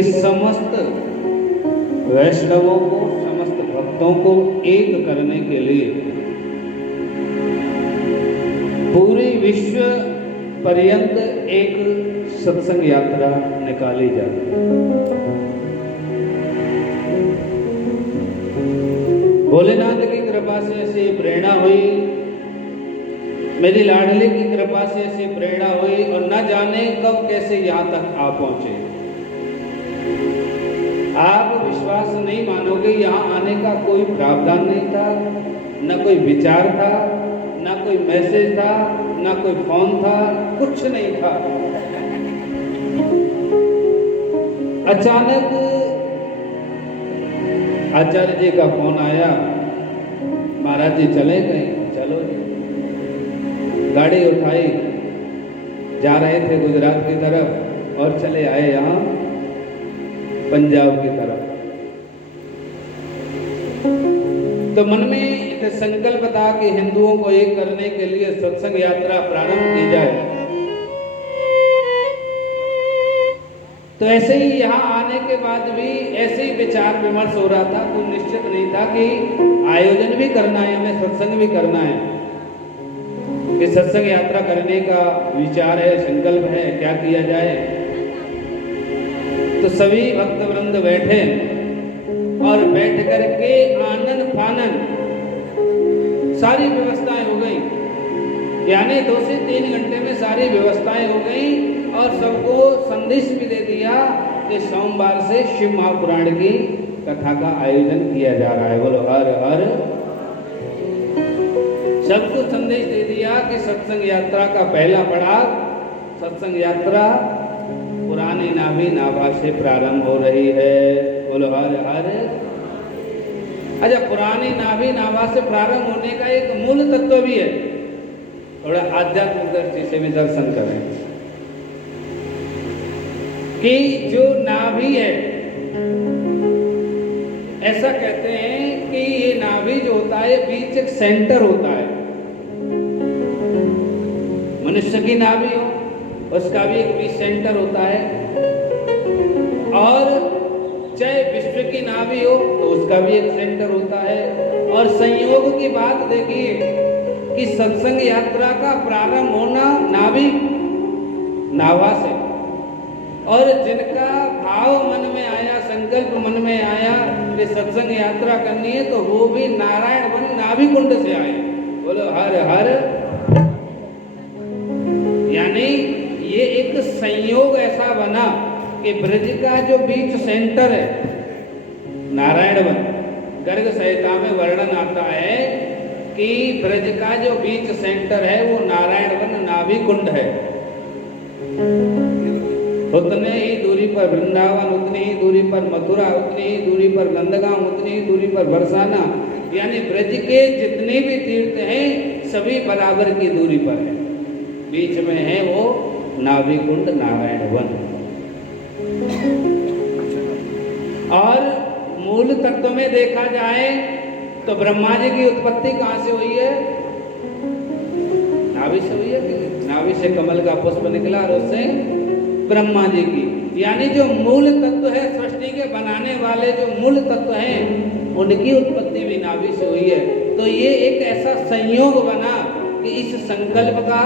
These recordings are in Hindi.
कि समस्त वैष्णवों को, समस्त भक्तों को एक करने के लिए पूरे विश्व पर्यंत एक सत्संग यात्रा निकाली जाती है। भोलेनाथ की कृपा से ऐसी प्रेरणा हुई, मेरी लाडली की कृपा से ऐसी प्रेरणा हुई, और न जाने कब कैसे यहाँ तक आ पहुंचे। आप विश्वास नहीं मानोगे, यहाँ आने का कोई प्रावधान नहीं था, न कोई विचार था, न कोई मैसेज था, न कोई फोन था, कुछ नहीं था। अचानक आचार्य जी का फोन आया, महाराज जी चले गए। चलो जी। गाड़ी उठाई, जा रहे थे गुजरात की तरफ और चले आए यहाँ पंजाब की तरफ। तो मन में एक संकल्प था कि हिंदुओं को एक करने के लिए सत्संग यात्रा प्रारंभ की जाए। तो ऐसे ही यहाँ आने के बाद भी ऐसे ही विचार विमर्श हो रहा था। कोई निश्चित नहीं था कि आयोजन भी करना है, हमें सत्संग भी करना है, कि सत्संग यात्रा करने का विचार है, संकल्प है, क्या किया जाए। तो सभी भक्त वृंद बैठे और बैठ करके आनन फानन सारी व्यवस्थाएं हो गई, यानी 2 से 3 घंटे में सारी व्यवस्थाएं हो गई, और सबको संदेश भी दे दिया कि सोमवार से शिव महापुराण की कथा का आयोजन किया जा रहा है। बोलो हर हर। सबको संदेश दे दिया कि सत्संग यात्रा का पहला पड़ाव, सत्संग यात्रा पुरानी नाभि नाभा से प्रारंभ हो रही है। बोलो हर हर। अच्छा, पुरानी नाभि नाभा से प्रारंभ होने का एक मूल तत्व भी है, थोड़ा आध्यात्मिक दृष्टि से भी दर्शन करें कि जो नाभि है, ऐसा कहते हैं कि ये नाभि जो होता है बीच एक सेंटर होता है। मनुष्य की नाभि हो, उसका भी एक बीच सेंटर होता है, और चाहे विश्व की नाभि हो तो उसका भी एक सेंटर होता है। और संयोग की बात देखिए कि सत्संग यात्रा का प्रारंभ होना नाभि नाभा से, और जिनका भाव मन में आया, संकल्प मन में आया कि सत्संग यात्रा करनी है, तो वो भी नारायण वन नाभि कुंड से आए। बोलो हर हर। यानी ये एक संयोग ऐसा बना कि ब्रज का जो बीच सेंटर है नारायण वन, गर्ग संहिता में वर्णन आता है कि ब्रज का जो बीच सेंटर है वो नारायण वन नाभि कुंड है। उतने ही दूरी पर वृंदावन, उतनी ही दूरी पर मथुरा, उतनी ही दूरी पर नंदगांव, उतनी ही दूरी पर बरसाना, यानी ब्रज के जितने भी तीर्थ हैं सभी बराबर की दूरी पर है। बीच में है वो नाभि कुंड नारायण वन। और मूल तत्व में देखा जाए तो ब्रह्मा जी की उत्पत्ति कहाँ से हुई है? नाभि से हुई है। नाभि से कमल का पुष्प निकला और उससे ब्रह्मा जी की, यानी जो मूल तत्व है, सृष्टि के बनाने वाले जो मूल तत्व हैं, उनकी उत्पत्ति भी नाभि से हुई है। तो ये एक ऐसा संयोग बना कि इस संकल्प का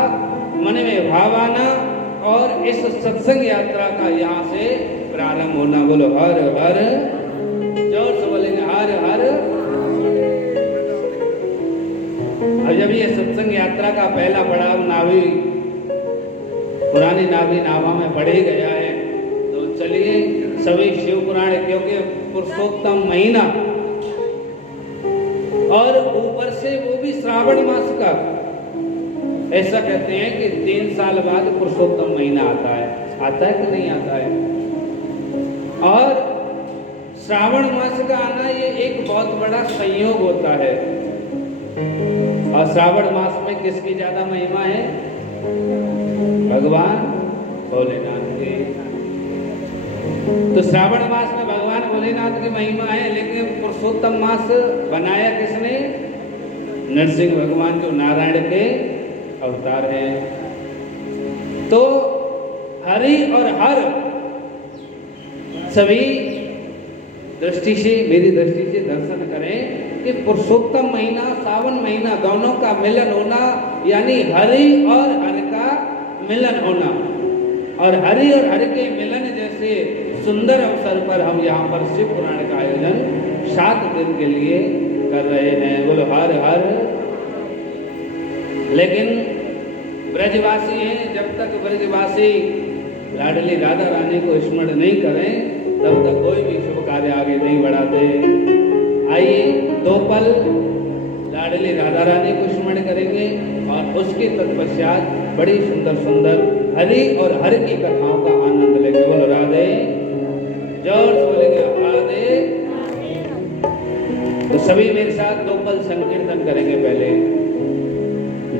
मन में भाव आना और इस सत्संग यात्रा का यहाँ से प्रारंभ होना। बोलो हर हर। जोर से बोलेंगे हर हर। और जब ये सत्संग यात्रा का पहला पड़ाव नाभि, पुरानी नाभि नाभा में बढ़ ही गया है, तो चलिए सभी शिव पुराण, क्योंकि पुरुषोत्तम महीना और ऊपर से वो भी श्रावण मास का, ऐसा कहते हैं कि 3 साल बाद पुरुषोत्तम महीना आता है। आता है कि नहीं आता है? और श्रावण मास का आना ये एक बहुत बड़ा संयोग होता है। और श्रावण मास में किसकी ज्यादा महिमा है? भगवान भोलेनाथ की। तो श्रावण मास में भगवान भोलेनाथ की महिमा है, लेकिन पुरुषोत्तम मास बनाया किसने? नरसिंह भगवान, जो नारायण के अवतार हैं। तो हरि और हर सभी दृष्टि से, मेरी दृष्टि से दर्शन करें कि पुरुषोत्तम महीना, सावन महीना, दोनों का मिलन होना, यानी हरि और हर का मिलन होना। और हरि और हर के मिलन जैसे सुंदर अवसर पर हम यहाँ पर शिव पुराण का आयोजन 7 दिन के लिए कर रहे हैं। बोलो हर हर। लेकिन ब्रजवासी हैं, जब तक ब्रजवासी लाडली राधा रानी को स्मरण नहीं करें तब तक कोई भी शुभ कार्य आगे नहीं बढ़ाते। आइए 2 पल लाडली राधा रानी को स्मरण करेंगे और उसके तत्पश्चात बड़ी सुंदर सुंदर हरि और हर की कथाओं का आनंद लेंगे। बोलो राधे। जोर से बोलेंगे राधे। तो सभी मेरे साथ 2 पल संकीर्तन करेंगे। पहले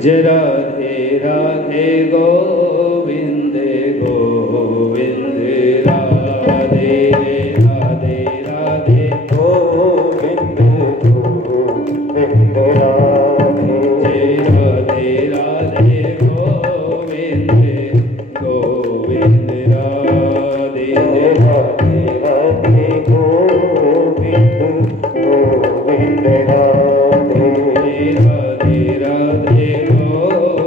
जय राधे राधे गोविंद गोविंद राधे राधे राधे गोविंद गोविंद राधे। जय राधे राधे गोविंद गोविंद राधे राधे राधे गोविंद गोविंद राधे राधे राधे गोविंद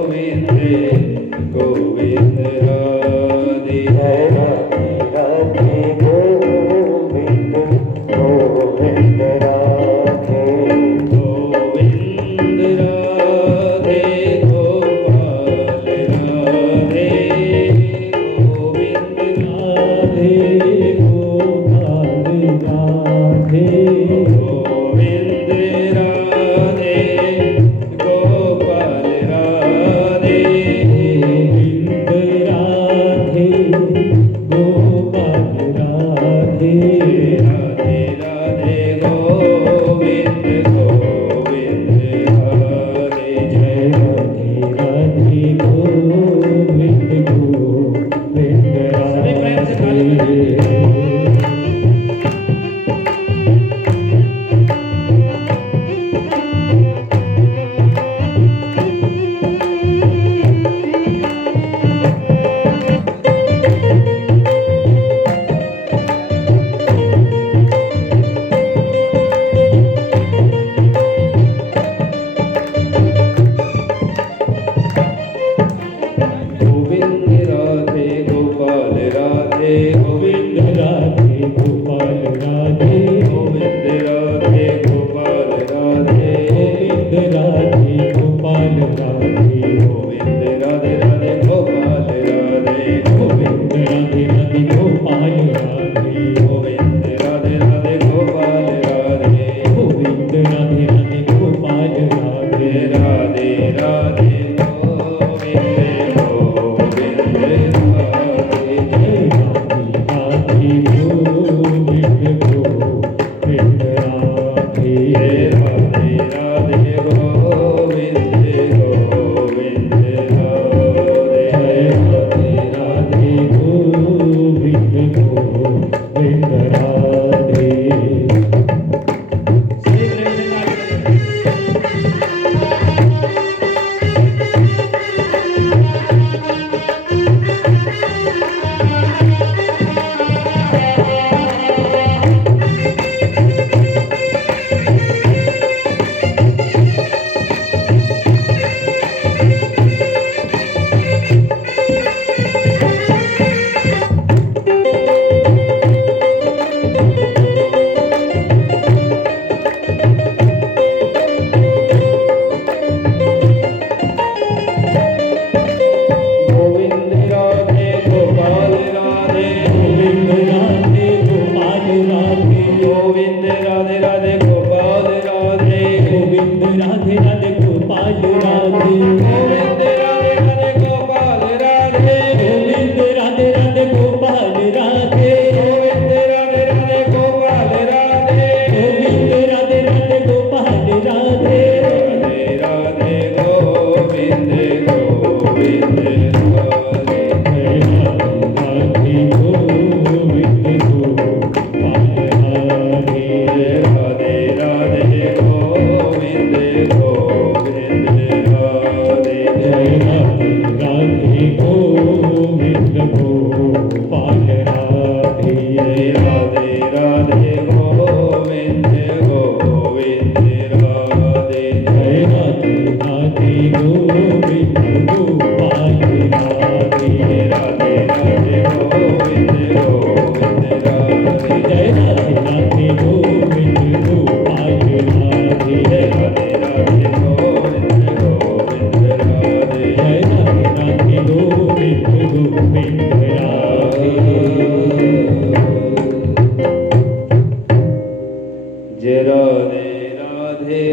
जय राधे राधे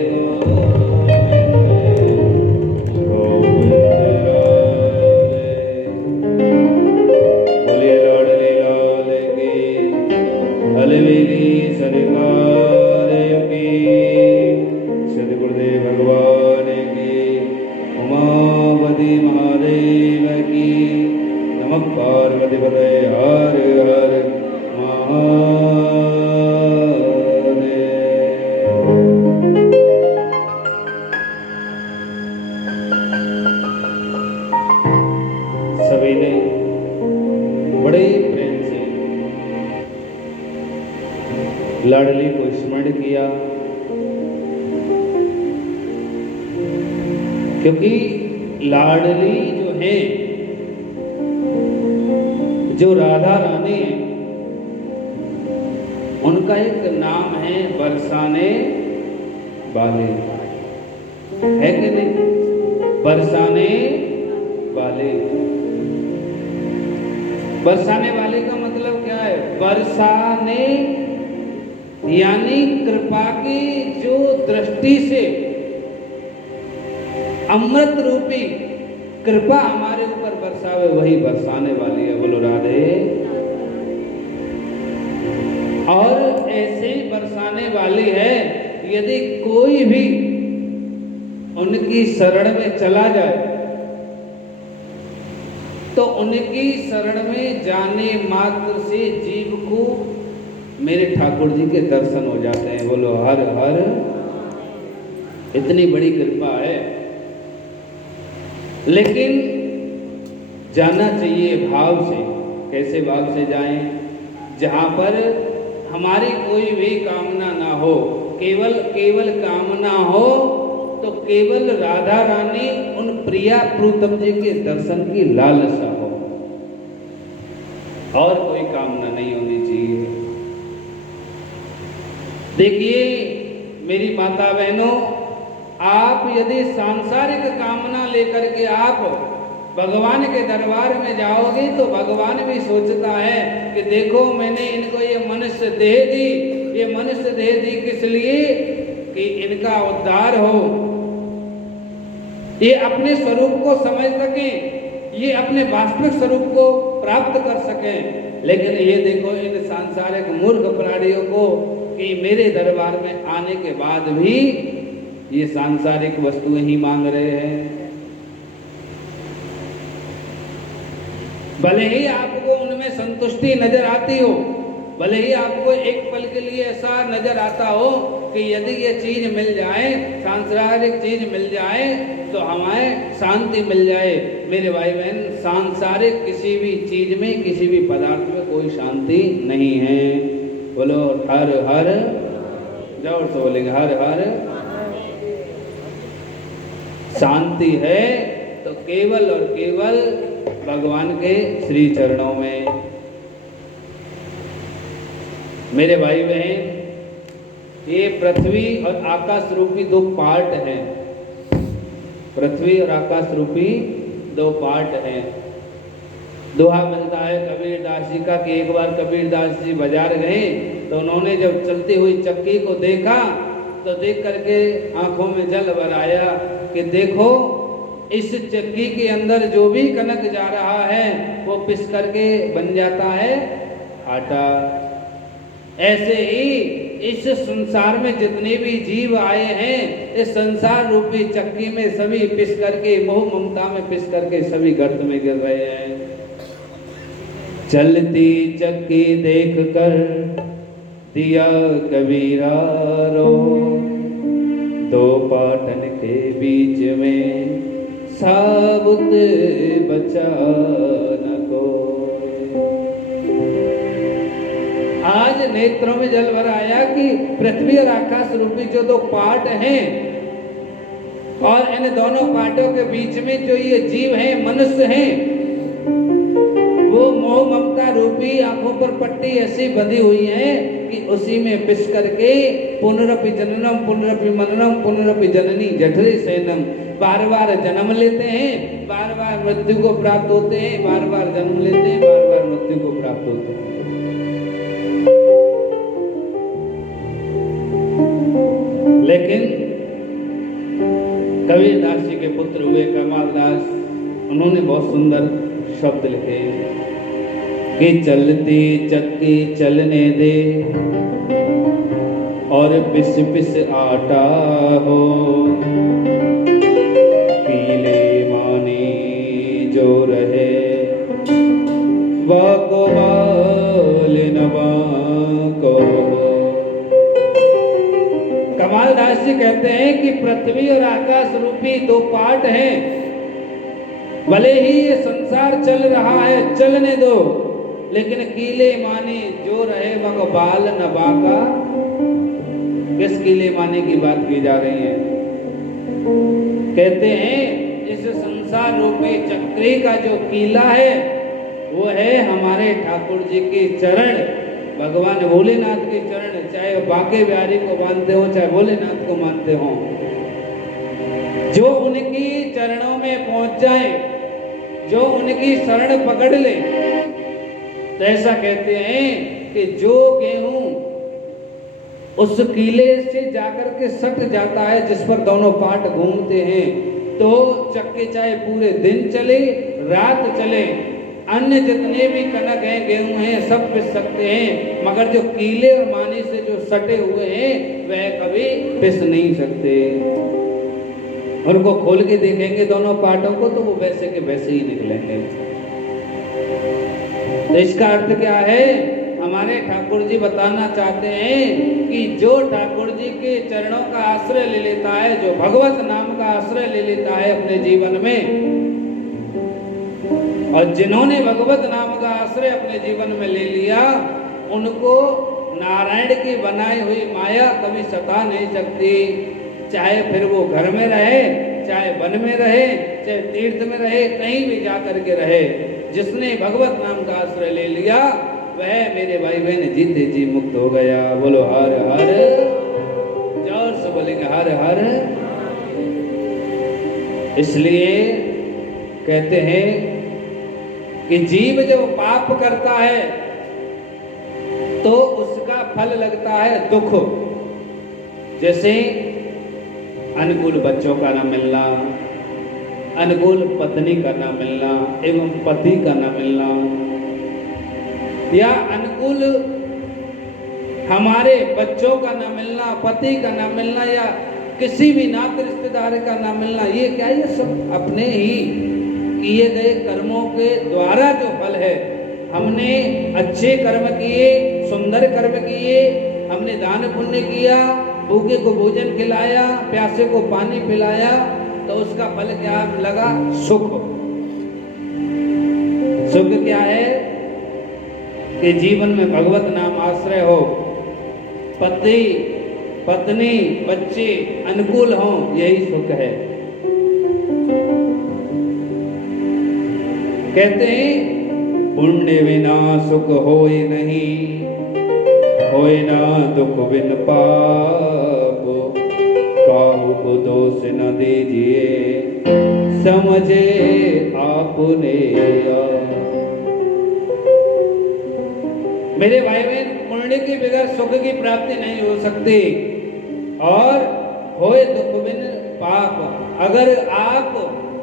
बोलिए लाडली लाल की अलवेली सरकार की श्री गुरुदेव भगवान की उमापति महादेव की नमः पार्वती पतये हर हर सभी ने बड़े प्रेम से लाडली को स्मरण किया, क्योंकि लाडली जो है, जो राधा रानी है, उनका एक नाम है बरसाने वाले, है कि नहीं? बरसाने वाले। बरसाने वाले का मतलब क्या है? बरसाने यानी कृपा की जो दृष्टि से अमृत रूपी कृपा हमारे ऊपर बरसावे, वही बरसाने वाली है। बोलो राधे। और ऐसे ही बरसाने वाली है, यदि कोई भी उनकी शरण में चला जाए तो उनकी शरण में जाने मात्र से जीव को मेरे ठाकुर जी के दर्शन हो जाते हैं। बोलो हर हर। इतनी बड़ी कृपा है, लेकिन जाना चाहिए भाव से। कैसे भाव से जाएं? जहां पर हमारी कोई भी कामना ना हो, केवल कामना हो तो केवल राधा रानी उन प्रिया प्रीतम जी के दर्शन की लालसा हो, और कोई कामना नहीं होनी चाहिए। देखिए मेरी माता बहनों, आप यदि सांसारिक कामना लेकर के आप भगवान के दरबार में जाओगे तो भगवान भी सोचता है कि देखो मैंने इनको ये मनुष्य देह दी। ये मनुष्य देह दी किस लिए? कि इनका उद्धार हो, ये अपने स्वरूप को समझ सकें, ये अपने वास्तविक स्वरूप को प्राप्त कर सकें। लेकिन ये देखो इन सांसारिक मूर्ख प्राणियों को कि मेरे दरबार में आने के बाद भी ये सांसारिक वस्तुएं ही मांग रहे हैं। भले ही आपको उनमें संतुष्टि नजर आती हो, भले ही आपको एक पल के लिए ऐसा नजर आता हो कि यदि ये चीज मिल जाए, सांसारिक चीज मिल जाए तो हमें शांति मिल जाए। मेरे भाई बहन, सांसारिक किसी भी चीज में, किसी भी पदार्थ में कोई शांति नहीं है। बोलो हर हर। जोर से बोलेंगे हर हर। शांति है तो केवल और केवल भगवान के श्री चरणों में। मेरे भाई बहन, ये पृथ्वी और आकाश रूपी दो पार्ट हैं। पृथ्वी और आकाश रूपी दो पार्ट हैं। दोहा मिलता है कबीर दास जी का कि एक बार कबीर दास जी बाजार गए तो उन्होंने जब चलती हुई चक्की को देखा तो देख करके आंखों में जल भर आया कि देखो इस चक्की के अंदर जो भी कनक जा रहा है वो पिस करके बन जाता है आटा। ऐसे ही इस संसार में जितने भी जीव आए हैं, इस संसार रूपी चक्की में सभी पिस करके, मोह ममता में पिस करके सभी गर्त में गिर रहे हैं। चलती चक्की देख कर दिया कबीरा रो, दो पाटन के बीच में साबुत बचा न को। आज नेत्रों में जल भर आया कि पृथ्वी और आकाश रूपी जो दो पार्ट हैं, और इन दोनों पार्टों के बीच में जो ये जीव हैं, मनुष्य हैं, वो मोह ममता रूपी आंखों पर पट्टी ऐसी बंधी हुई है कि उसी में पिस करके पुनरपि जननम पुनरपि मननम पुनरपि जननी जठरे सैनम, बार बार जन्म लेते हैं, बार बार मृत्यु को प्राप्त होते हैं, बार बार जन्म लेते हैं, बार बार मृत्यु को प्राप्त होते हैं। लेकिन कबीरदास जी के पुत्र हुए कमालदास, उन्होंने बहुत सुंदर शब्द लिखे कि चलती चक्की चलने दे और पिस पिस आटा हो, पीले मानी जो रहे वाको बाल नवा को। कमालदास जी कहते हैं कि पृथ्वी और आकाश रूपी दो पार्ट हैं, भले ही ये संसार चल रहा है, चलने दो, लेकिन कीले माने जो रहे वह बाल नबा का। किस कीले माने की बात की जा रही है? कहते हैं इस संसार रूपी चक्री का जो कीला है वो है हमारे ठाकुर जी के चरण, भगवान भोलेनाथ के चरण। चाहे बांके बिहारी को मानते हो, चाहे भोलेनाथ को मानते हो, जो उनकी चरणों में पहुंच जाए, जो उनकी शरण पकड़ ले, तो ऐसा कहते हैं कि जो गेहूं उस कीले से जाकर के सट जाता है, जिस पर दोनों पार्ट घूमते हैं, तो चक्के चाहे पूरे दिन चले, रात चले, अन्य जितने भी कनक हैं, गेहूं हैं, सब पिस सकते हैं, मगर जो कीले और माने से जो सटे हुए हैं वह कभी पिस नहीं सकते। उनको खोल के देखेंगे दोनों पार्टों को तो वो वैसे के वैसे ही निकलेंगे। तो इसका अर्थ क्या है? हमारे ठाकुर जी बताना चाहते हैं कि जो ठाकुर जी के चरणों का आश्रय ले लेता है, जो भगवत नाम का आश्रय ले लेता है अपने जीवन में, और जिन्होंने भगवत नाम का आश्रय अपने जीवन में ले लिया, उनको नारायण की बनाई हुई माया कभी सता नहीं सकती। चाहे फिर वो घर में रहे, चाहे वन में रहे, चाहे तीर्थ में रहे, कहीं भी जाकर के रहे, जिसने भगवत नाम का आश्रय ले लिया वह मेरे भाई बहन जीते जी मुक्त हो गया। बोलो हर हर, जोर से बोलेंगे हर हर। इसलिए कहते हैं कि जीव जब पाप करता है तो उसका फल लगता है दुख। जैसे अनुकूल बच्चों का न मिलना, अनुकूल पत्नी का न मिलना एवं पति का न मिलना, या अनुकूल हमारे बच्चों का न मिलना, पति का न मिलना, या किसी भी नाते रिश्तेदार का न मिलना, ये क्या, ये सब अपने ही किए गए कर्मों के द्वारा जो फल है। हमने अच्छे कर्म किए, सुंदर कर्म किए, हमने दान पुण्य किया, भूखे को भोजन खिलाया, प्यासे को पानी पिलाया, तो उसका फल क्या लगा? सुख। सुख क्या है? कि जीवन में भगवत नाम आश्रय हो, पति पत्नी बच्चे अनुकूल हों, यही सुख है। कहते हैं पुण्य बिना सुख होए नहीं, होए ना दुख बिन पाप, काहू को दोष न दीजिए, समझे आपने आप। मेरे भाई बहन, पुण्य के बगैर सुख की प्राप्ति नहीं हो सकती, और होए दुख बिन पाप। अगर आप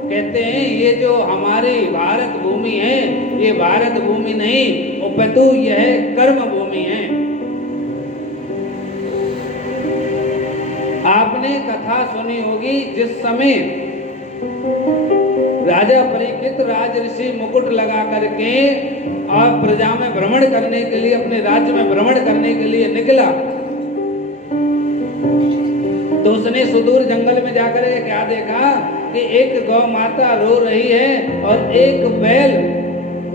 कहते हैं ये जो हमारी भारत भूमि है, ये भारत भूमि नहीं अपितु यह कर्म भूमि है। आपने कथा सुनी होगी, जिस समय राजा परीक्षित राजऋषि मुकुट लगा करके और प्रजा में भ्रमण करने के लिए, अपने राज्य में भ्रमण करने के लिए निकला, तो उसने सुदूर जंगल में जाकर क्या देखा कि एक गौ माता रो रही है और एक बैल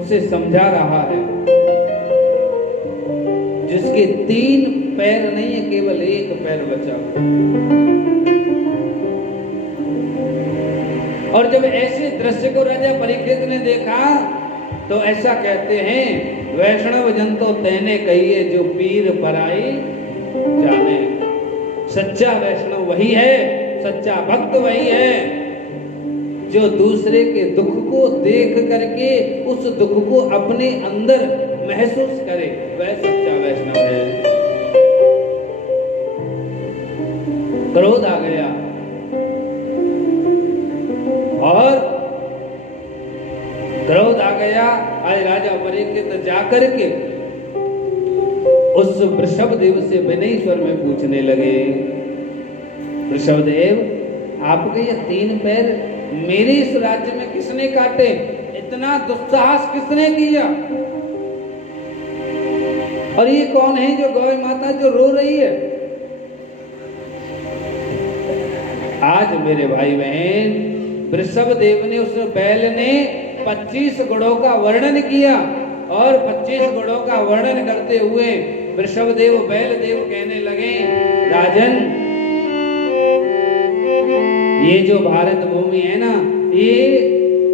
उसे समझा रहा है, जिसके 3 पैर नहीं है, केवल 1 पैर बचा। और जब ऐसे दृश्य को राजा परीक्षित ने देखा तो ऐसा कहते हैं, वैष्णव जन तो तेने कहिए जो पीर पराई जाने। सच्चा वैष्णव वही है, सच्चा भक्त वही है जो दूसरे के दुख को देख करके उस दुख को अपने अंदर महसूस करे, वह सच्चा वैष्णव है। क्रोध आ गया और क्रोध आ गया। आज राजा परीक्षित जाकर के उस वृषभदेव से विनयी स्वर में पूछने लगे, वृषभदेव, आपके ये 3 पैर मेरे इस राज्य में किसने काटे? इतना दुस्साहस किसने किया? और ये कौन है जो गौ माता जो रो रही है? आज मेरे भाई बहन, वृषभदेव ने, उस बैल ने 25 गुणों का वर्णन किया और 25 गुणों का वर्णन करते हुए वृषभदेव बैलदेव कहने लगे, राजन, ये जो भारत भूमि है ना, ये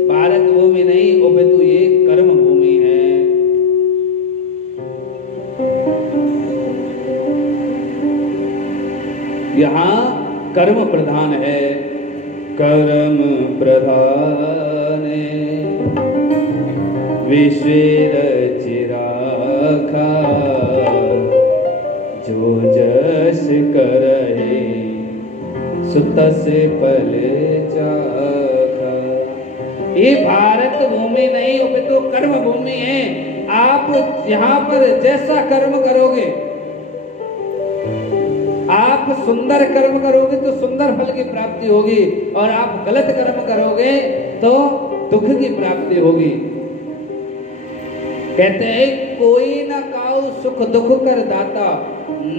भारत भूमि नहीं, अपितु ये कर्म भूमि है। यहाँ कर्म प्रधान है। कर्म प्रधान विश्व चिराखा, जो जस करहे सुतस फल चाखा। ये भारत भूमि नहीं, अपितु कर्म भूमि है। आप यहाँ पर जैसा कर्म करोगे, आप सुंदर कर्म करोगे तो सुंदर फल की प्राप्ति होगी, और आप गलत कर्म करोगे तो दुख की प्राप्ति होगी। कहते हैं, कोई न काऊ सुख दुख कर दाता,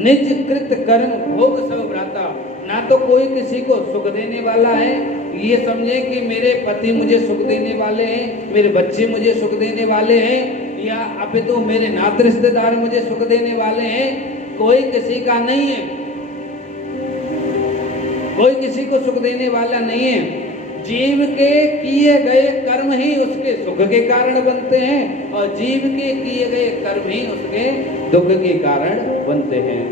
निज कृत कर्म भोग सब भ्राता। ना तो कोई किसी को सुख देने वाला है, ये समझे कि मेरे पति मुझे सुख देने वाले हैं, मेरे बच्चे मुझे सुख देने वाले हैं, या अपितु मेरे नाते रिश्तेदार मुझे सुख देने वाले हैं। कोई किसी का नहीं है, कोई किसी को सुख देने वाला नहीं है। जीव के किए गए कर्म ही उसके सुख के कारण बनते हैं, और जीव के किए गए कर्म ही उसके दुख के कारण बनते हैं।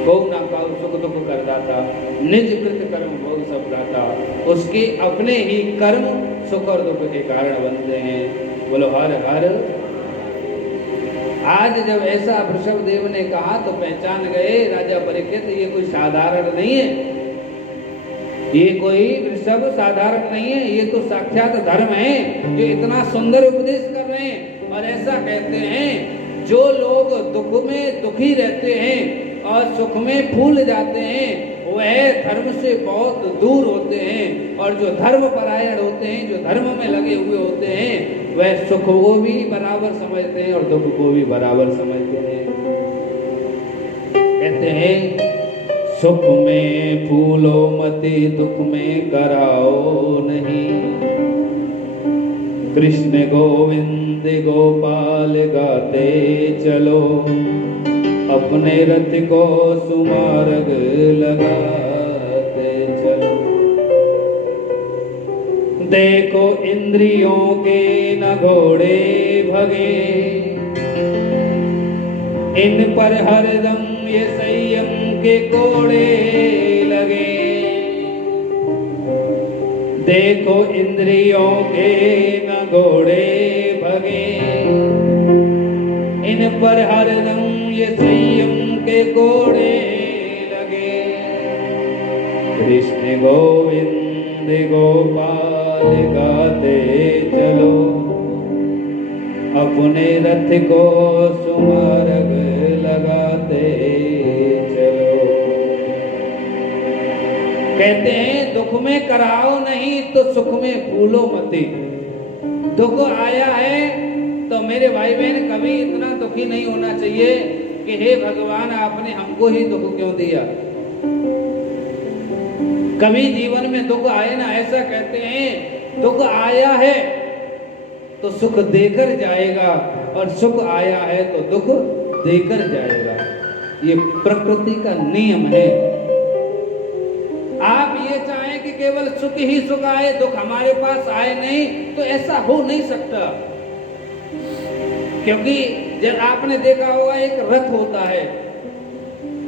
को ना काऊ सुख दुख कर दाता, निज कृत कर्म भोग सब भ्राता। उसके अपने ही कर्म सुख और दुख के कारण बनते हैं। बोलो हर हर। आज जब ऐसा वृषभदेव ने कहा तो पहचान गए राजा परीक्षित, ये कोई साधारण नहीं है, ये कोई वृषभ साधारण नहीं है, ये तो साक्षात धर्म है जो इतना सुंदर उपदेश कर रहे हैं। और ऐसा कहते हैं, जो लोग दुख में दुखी रहते हैं और सुख में फूल जाते हैं, वह धर्म से बहुत दूर होते हैं, और जो धर्म परायण होते हैं, जो धर्म में लगे हुए होते हैं, वह सुख को भी बराबर समझते हैं और दुख को भी बराबर समझते हैं। कहते हैं, सुख में फूलो मति, दुख में कराओ नहीं। कृष्ण गोविंद गोपाल गाते चलो, अपने रथ को सुमार्ग लगाते चलो। देखो इंद्रियों के न घोड़े भगे, इन पर हरदम ये संयम के कोड़े लगे। देखो इंद्रियों के न घोड़े भगे, इन पर हरदम ये संयम के कोड़े लगे। कृष्ण गोविंद गोपाल गाते चलो, अपने रथ को सुमार्ग लगाते चलो। कहते हैं, दुख में कराओ नहीं तो सुख में भूलो मती। दुख आया है तो मेरे भाई बहन कभी इतना दुखी नहीं होना चाहिए कि हे भगवान, आपने हमको ही दुख क्यों दिया। कभी जीवन में दुख आए ना, ऐसा कहते हैं, दुख आया है तो सुख देकर जाएगा, और सुख आया है तो दुख देकर जाएगा। ये प्रकृति का नियम है। आप ये चाहें कि केवल सुख ही सुख आए, दुख हमारे पास आए नहीं, तो ऐसा हो नहीं सकता। क्योंकि जब आपने देखा होगा, एक रथ होता है,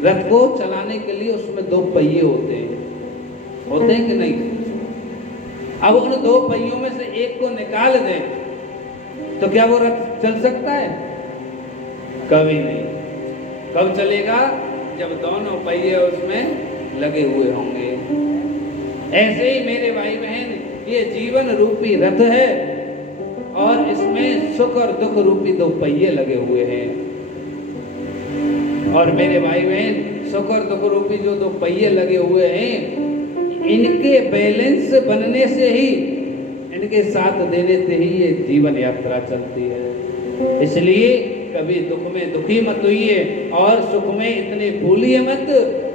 रथ को चलाने के लिए उसमें 2 पहिए होते हैं कि नहीं? अब उन दो पहियों में से एक को निकाल दें तो क्या वो रथ चल सकता है? कभी नहीं। कब चलेगा? जब दोनों पहिए उसमें लगे हुए होंगे। ऐसे ही मेरे भाई बहन, ये जीवन रूपी रथ है और इसमें सुख और दुख रूपी दो पहिए लगे हुए हैं। और मेरे भाई बहन, सुख और दुख रूपी जो दो पहिए लगे हुए हैं, इनके बैलेंस बनने से ही, इनके साथ देने से ही ये जीवन यात्रा चलती है। इसलिए कभी दुख में दुखी मत होइए और सुख में इतने भूलिए मत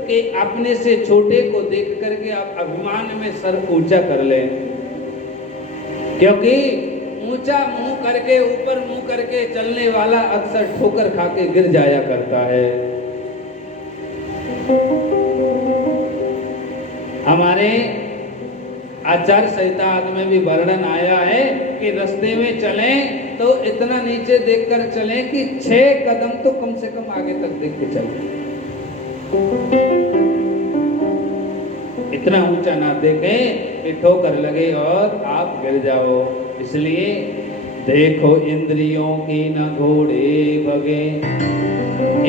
कि अपने से छोटे को देख करके आप अभिमान में सर ऊंचा कर लें, क्योंकि ऊंचा मुंह करके, ऊपर मुंह करके चलने वाला अक्सर ठोकर खा के गिर जाया करता है। हमारे आचार्य संहिता में भी वर्णन आया है कि रास्ते में चलें तो इतना नीचे देखकर चलें कि 6 कदम तो कम से कम आगे तक देख के चलें, इतना ऊंचा ना देखें कि ठोकर लगे और आप गिर जाओ। इसलिए देखो इंद्रियों की न घोड़े भगे,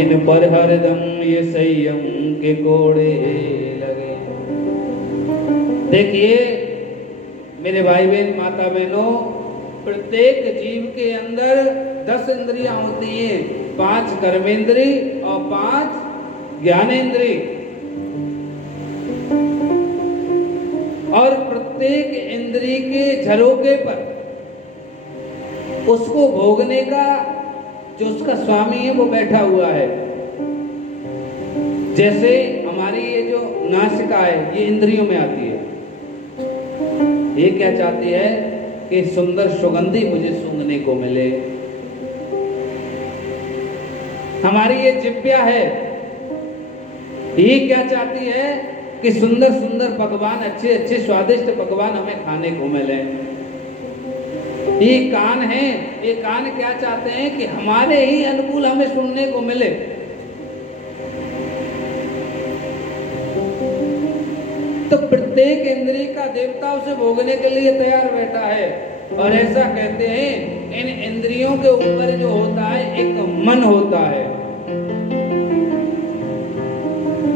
इन पर हरदम ये संयम के घोड़े लगे। देखिए मेरे भाई बहन, माता बहनों, प्रत्येक जीव के अंदर 10 इंद्रियां होती हैं, 5 कर्मेंद्री और 5 ज्ञानेंद्री। और प्रत्येक इंद्री के झरोके पर उसको भोगने का जो उसका स्वामी है वो बैठा हुआ है। जैसे हमारी ये जो नासिका है, ये इंद्रियों में आती है, ये क्या चाहती है कि सुंदर सुगंधी मुझे सूंघने को मिले। हमारी ये जिह्वा है, ये क्या चाहती है कि सुंदर सुंदर पकवान, अच्छे अच्छे स्वादिष्ट पकवान हमें खाने को मिले। ये कान है, ये कान क्या चाहते हैं कि हमारे ही अनुकूल हमें सुनने को मिले। तो प्रत्येक इंद्रिय का देवता उसे भोगने के लिए तैयार बैठा है। और ऐसा कहते हैं, इन इंद्रियों के ऊपर जो होता है एक मन होता है।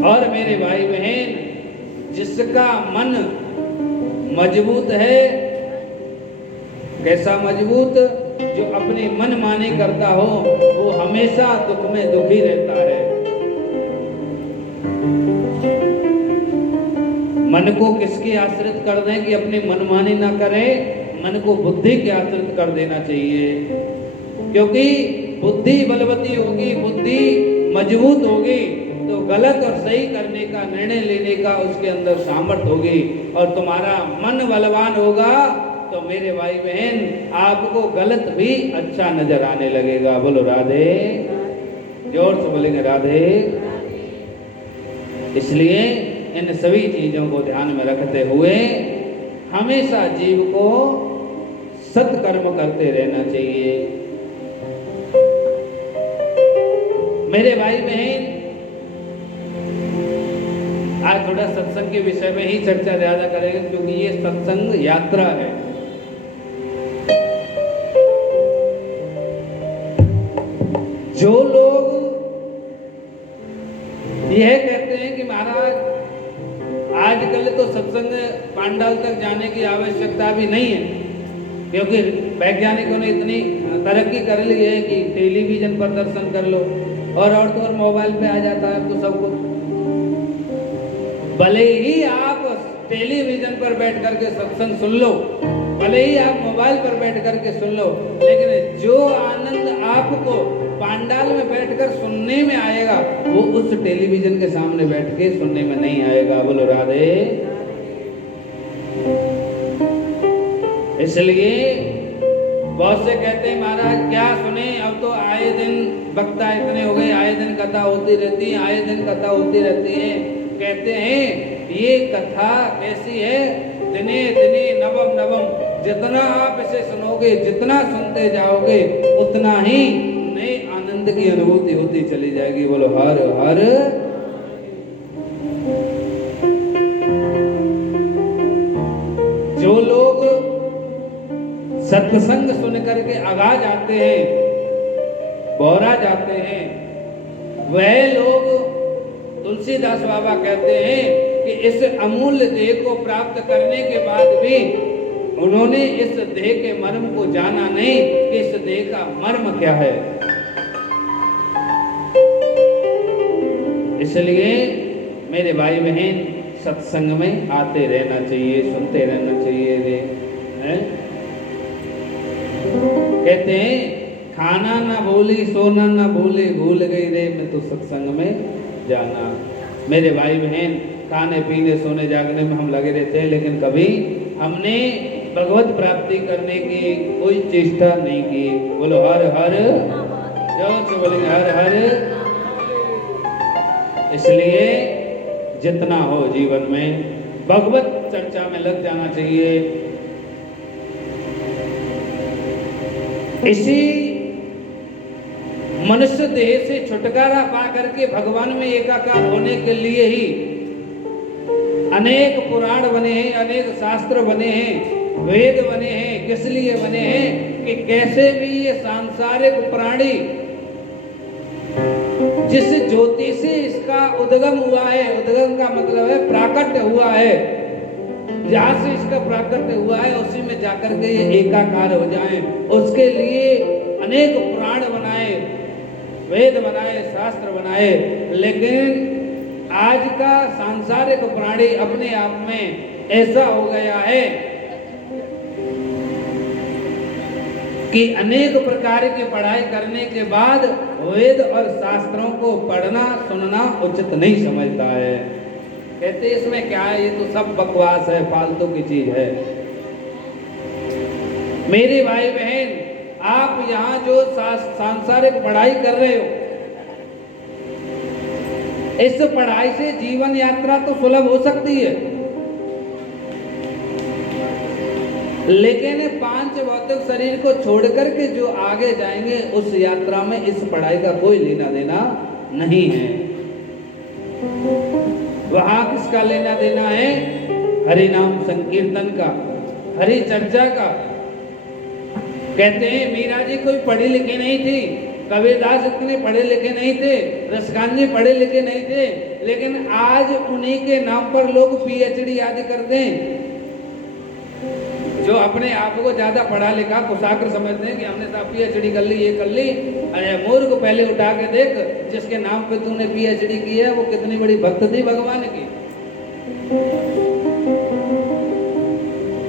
और मेरे भाई बहन, जिसका मन मजबूत है, कैसा मजबूत? जो अपने मन मानी करता हो वो हमेशा दुख में दुखी रहता है। मन को किसके आश्रित कर दें कि अपनी मनमानी ना करें? मन को बुद्धि के आश्रित कर देना चाहिए, क्योंकि बुद्धि बलवती होगी, बुद्धि मजबूत होगी तो गलत और सही करने का, निर्णय लेने का उसके अंदर सामर्थ्य होगी। और तुम्हारा मन बलवान होगा तो मेरे भाई बहन, आपको गलत भी अच्छा नजर आने लगेगा। बोलो राधे, जोर से बोलेंगे राधे। इसलिए इन सभी चीजों को ध्यान में रखते हुए हमेशा जीव को सत्कर्म करते रहना चाहिए। मेरे भाई बहन, आज थोड़ा सत्संग के विषय में ही चर्चा ज्यादा करेंगे, क्योंकि ये सत्संग यात्रा है। जो लोग यह कहते हैं कि महाराज आजकल तो सत्संग पांडाल तक जाने की आवश्यकता भी नहीं है, क्योंकि वैज्ञानिकों ने इतनी तरक्की कर ली है कि टेलीविजन पर दर्शन कर लो और तो और मोबाइल पे आ जाता है तो सब कुछ। भले ही आप टेलीविजन पर बैठ करके सत्संग सुन लो, भले ही आप मोबाइल पर बैठ करके सुन लो, लेकिन जो आनंद आपको पांडाल में बैठकर सुनने में आएगा वो उस टेलीविजन के सामने बैठ के सुनने में नहीं आएगा। बोलो राधे। इसलिए बहुत से कहते हैं महाराज क्या सुने, अब तो आए दिन वक्ता इतने हो गए, आए दिन कथा होती रहती है, आए दिन कथा होती रहती है। कहते हैं ये कथा कैसी है, दिने दिने नवम नवम, जितना आप इसे सुनोगे, जितना सुनते जाओगे, उतना ही नए आनंद की अनुभूति होती चली जाएगी। बोलो हर हर। जो लोग सत्संग सुन करके अगा जाते हैं, बौरा जाते हैं, वह लोग तुलसीदास बाबा कहते हैं कि इस अमूल्य देह को प्राप्त करने के बाद भी उन्होंने इस देह के मर्म को जाना नहीं कि इस देह का मर्म क्या है। इसलिए मेरे भाई बहन, सत्संग में आते रहना चाहिए, सुनते रहना चाहिए रे, हैं? कहते हैं खाना ना भूली, सोना ना भूली, भूल गई रे मैं तो सत्संग में जाना। मेरे भाई बहन, खाने पीने सोने जागने में हम लगे रहते हैं, लेकिन कभी हमने भगवत प्राप्ति करने की कोई चेष्टा नहीं की। बोलो हर हर, जोर से बोलेंगे हर हर। इसलिए जितना हो जीवन में भगवत चर्चा में लग जाना चाहिए। इसी मनुष्य देह से छुटकारा पा करके भगवान में एकाकार होने के लिए ही अनेक पुराण बने हैं, अनेक शास्त्र बने हैं, वेद बने हैं। किस लिए बने हैं कि कैसे भी ये सांसारिक प्राणी जिस ज्योति से इसका उद्गम हुआ है, उद्गम का मतलब है प्राकट्य हुआ है, जहां से इसका प्राकट्य हुआ है उसी में जाकर के ये एकाकार हो जाएं, उसके लिए अनेक पुराण बनाए, वेद बनाए, शास्त्र बनाए। लेकिन आज का सांसारिक प्राणी अपने आप में ऐसा हो गया है कि अनेक प्रकार की पढ़ाई करने के बाद वेद और शास्त्रों को पढ़ना सुनना उचित नहीं समझता है। कहते इसमें क्या है, ये तो सब बकवास है, फालतू की चीज है। मेरे भाई बहन, आप यहाँ जो सांसारिक पढ़ाई कर रहे हो, इस पढ़ाई से जीवन यात्रा तो सुलभ हो सकती है, लेकिन पांच भौतिक शरीर को छोड़कर के जो आगे जाएंगे उस यात्रा में इस पढ़ाई का कोई लेना देना नहीं है। वहां किसका लेना देना है? हरि नाम संकीर्तन का, हरि चर्चा का। कहते हैं मीरा जी कोई पढ़ी लिखी नहीं थी, कबीरदास इतने पढ़े लिखे नहीं थे, रसकान जी पढ़े लिखे नहीं थे, लेकिन आज उन्हीं के नाम पर लोग पीएचडी आदि करते हैं। जो अपने आप को ज्यादा पढ़ा लिखा कुशाग्र समझते हैं कि हमने साहब पीएचडी कर ली, ये कर ली। अरे मूर्ख, पहले उठा के देख जिसके नाम पे तूने पीएचडी की है वो कितनी बड़ी भक्त थी भगवान की।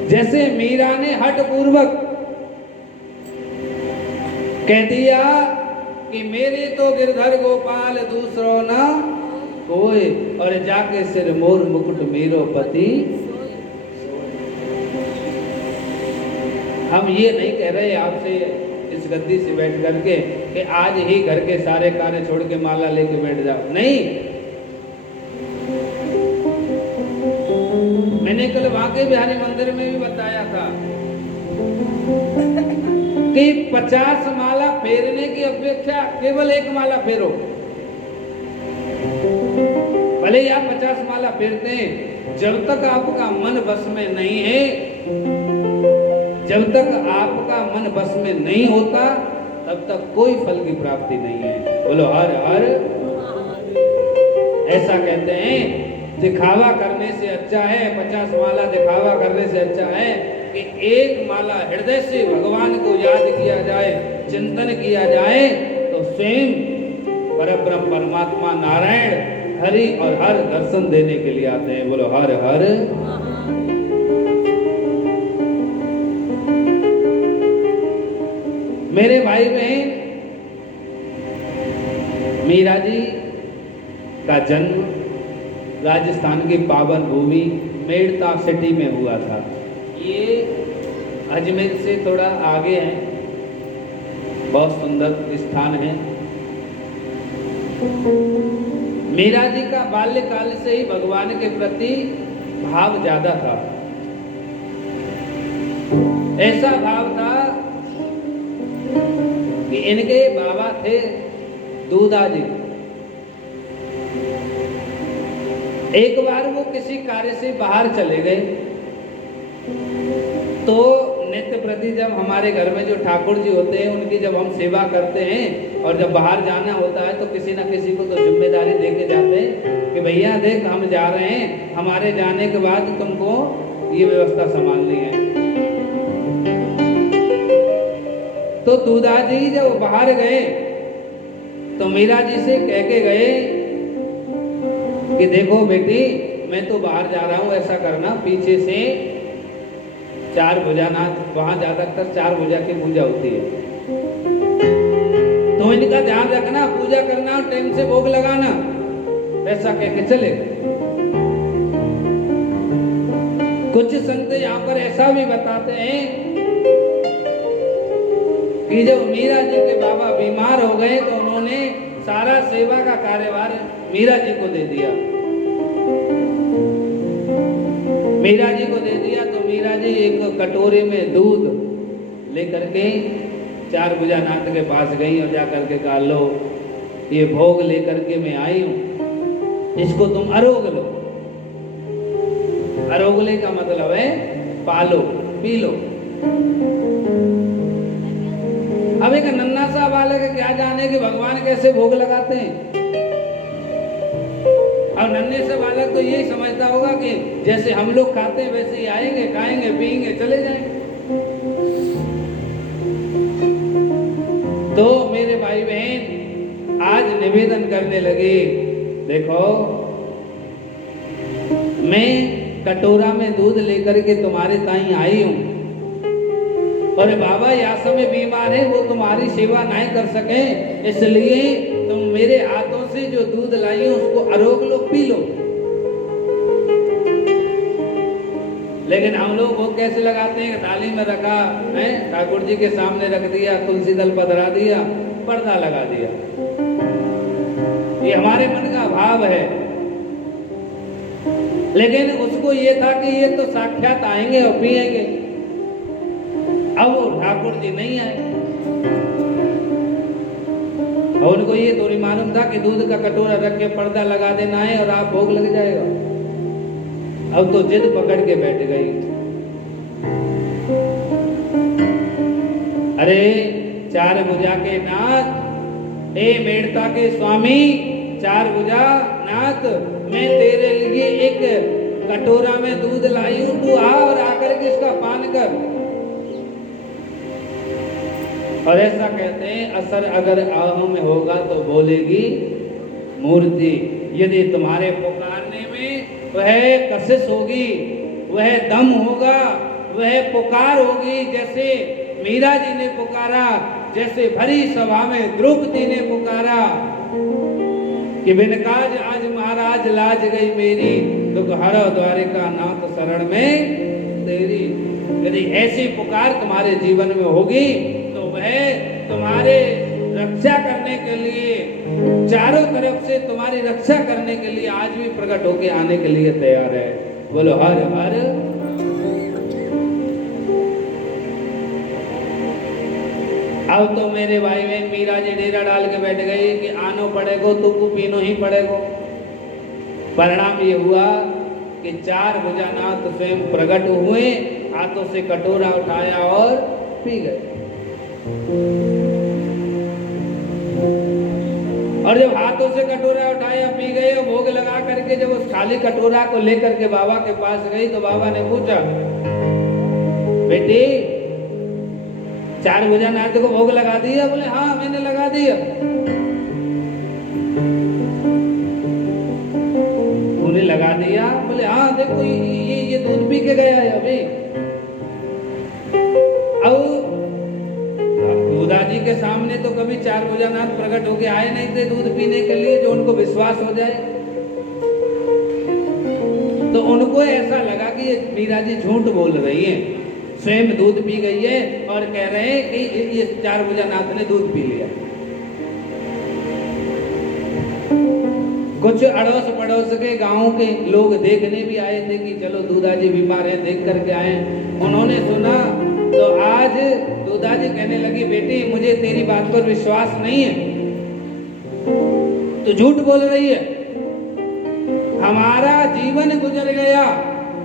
जैसे मीरा ने हठ पूर्वक कह दिया कि मेरे तो गिरधर गोपाल दूसरो ना कोई, और जाके सिर मोर मुकुट मेरो पति। हम ये नहीं कह रहे आपसे इस गद्दी से बैठ करके कि आज ही घर के सारे कार्य छोड़ के माला लेके बैठ जाओ, नहीं। मैंने कल बांके बिहारी मंदिर में भी बताया था कि 50 माला फेरने की अपेक्षा केवल एक माला फेरो। भले ही आप 50 माला फेरते हैं, जब तक आपका मन बस में नहीं है, जब तक आपका मन बस में नहीं होता, तब तक कोई फल की प्राप्ति नहीं है। बोलो हर हर। ऐसा कहते हैं दिखावा करने से अच्छा है, 50 माला दिखावा करने से अच्छा है कि एक माला हृदय से भगवान को याद किया जाए, चिंतन किया जाए, तो स्वयं परब्रह्म परमात्मा नारायण हरि और हर दर्शन देने के लिए आते हैं। बोलो हर हर। मेरे भाई बहन, मीरा जी का जन्म राजस्थान की पावन भूमि मेड़ता सिटी में हुआ था। ये अजमेर से थोड़ा आगे है, बहुत सुंदर स्थान है। मीरा जी का बाल्यकाल से ही भगवान के प्रति भाव ज्यादा था। ऐसा भाव था कि इनके बाबा थे दूधा जी। एक बार वो किसी कार्य से बाहर चले गए, तो नित्य प्रति जब हमारे घर में जो ठाकुर जी होते हैं उनकी जब हम सेवा करते हैं और जब बाहर जाना होता है तो किसी ना किसी को तो जिम्मेदारी दे के जाते हैं कि भैया देख हम जा रहे हैं, हमारे जाने के बाद तुमको ये व्यवस्था संभालनी है। तो दूधा जी जब बाहर गए तो मीरा जी से कह के गए कि देखो बेटी, मैं तो बाहर जा रहा हूं, ऐसा करना पीछे से 4 भुजानाथ, वहां ज्यादातर 4 भुजा की पूजा होती है, तो इनका ध्यान रखना, पूजा करना और टाइम से भोग लगाना, ऐसा कह के चले। कुछ संत यहाँ पर ऐसा भी बताते हैं कि जब मीरा जी के बाबा बीमार हो गए तो उन्होंने सारा सेवा का कार्यभार मीरा जी को दे दिया। मीरा जी को दे दिया तो मीरा जी एक कटोरे में दूध लेकर के 4 भुजानाथ के पास गई और जाकर के कहा, लो ये भोग लेकर के मैं आई हूं, इसको तुम अरोग लो। अरोगले का मतलब है पालो, पी लो। अब एक नन्हा सा बालक क्या जाने कि भगवान कैसे भोग लगाते हैं। अब नन्हे से बालक तो यही समझता होगा कि जैसे हम लोग खाते हैं वैसे ही आएंगे, खाएंगे, पिएंगे, चले जाएंगे। तो मेरे भाई बहन आज निवेदन करने लगे, देखो मैं कटोरा में दूध लेकर के तुम्हारे ताई आई हूं, और बाबा या समय बीमार है, वो तुम्हारी सेवा नहीं कर सके, इसलिए तुम मेरे हाथों से जो दूध लाई हो उसको अरोग लो, पी लो। लेकिन हम लोग वो कैसे लगाते हैं, थाली में रखा है, ठाकुर जी के सामने रख दिया, तुलसी दल पधरा दिया, पर्दा लगा दिया। ये हमारे मन का भाव है। लेकिन उसको ये था कि ये तो साक्षात आएंगे और पिएंगे। अब वो ठाकुर जी नहीं आए और उनको ये थोड़ी मालूम था कि दूध का कटोरा रख के पर्दा लगा देना है और आप भोग लग जाएगा। अब तो जिद पकड़ के बैठ गई। अरे 4 भुजा के नाथ, हे मेड़ता के स्वामी, 4 भुजा नाथ, मैं तेरे लिए एक कटोरा में दूध लाई हूं, तू आ और आकर के इसका पान कर। और ऐसा कहते हैं, असर अगर आहों में होगा तो बोलेगी मूर्ति। यदि तुम्हारे पुकारने में वह कशिश होगी, वह दम होगा, वह पुकार होगी, जैसे मीरा जी ने पुकारा, जैसे भरी सभा में द्रौपदी ने पुकारा कि बिनकाज आज महाराज लाज गई मेरी, दुख हरो द्वारिका नाथ शरण में तेरी। यदि ऐसी पुकार तुम्हारे जीवन में होगी तो वह तुम्हारे रक्षा करने के लिए, चारों तरफ से तुम्हारी रक्षा करने के लिए आज भी प्रकट होकर आने के लिए तैयार है। बोलो हर हर। अब तो मेरे भाई बहन मीरा जी डेरा डाल के बैठ गई कि आनो पड़ेगो, तुमको पीनो ही पड़ेगो। परिणाम ये हुआ कि 4 भुजानाथ स्वयं प्रकट हुए, हाथों से कटोरा उठाया और पी गए। और जब हाथों से कटोरा उठाया, पी गए और भोग लगा करके जब उस खाली कटोरा को लेकर के बाबा के पास गई तो बाबा ने पूछा, बेटी 4 भुजानाथ को भोग लगा दिया? बोले हाँ मैंने लगा दिया। उन्हें लगा दिया? बोले हाँ देखो ये दूध पी के गया है अभी। अब दूधा जी के सामने तो कभी 4 भुजानाथ प्रकट होके आए नहीं थे दूध पीने के लिए, जो उनको विश्वास हो जाए। तो उनको ऐसा लगा कि ये मीरा जी झूठ बोल रही है, स्वयं दूध पी गई है और कह रहे हैं कि ये 4 भुजानाथ ने दूध पी लिया। कुछ अड़ोस पड़ोस के गांव के लोग देखने भी आए थे कि चलो दूधा जी बीमार है, देख करके आए। उन्होंने सुना तो आज दूधा जी कहने लगी, बेटी मुझे तेरी बात पर विश्वास नहीं है, तू झूठ बोल रही है। हमारा जीवन गुजर गया,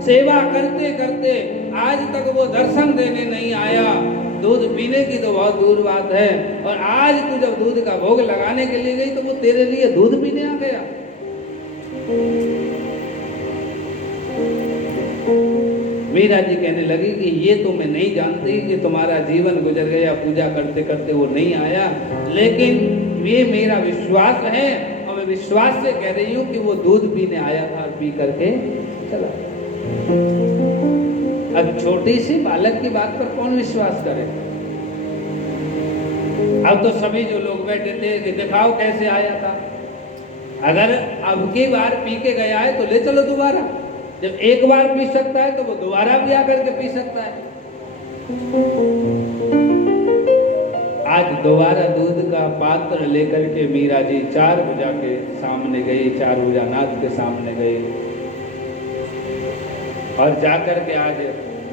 सेवा करते करते आज तक वो दर्शन देने नहीं आया। दूध पीने की तो बहुत दूर बात है, और आज तू जब दूध का भोग लगाने के लिए गई तो वो तेरे लिए दूध पीने आ गया। मीरा जी कहने लगी कि ये तो मैं नहीं जानती कि तुम्हारा जीवन गुजर गया पूजा करते करते वो नहीं आया, लेकिन ये मेरा विश्वास है और मैं विश्वास से कह रही हूँ कि वो दूध पीने आया था और पी करके चला। अब छोटी सी बालक की बात पर कौन विश्वास करे? अब तो सभी जो लोग बैठे थे कि दिखाओ कैसे आया था, अगर अब की बार पी के गया है तो ले चलो दोबारा। जब एक बार पी सकता है तो वो दोबारा भी आकर के पी सकता है। आज दोबारा दूध का पात्र लेकर के मीरा जी चार भुजा के सामने गई, चार भुजानाथ के सामने गई और जाकर के आज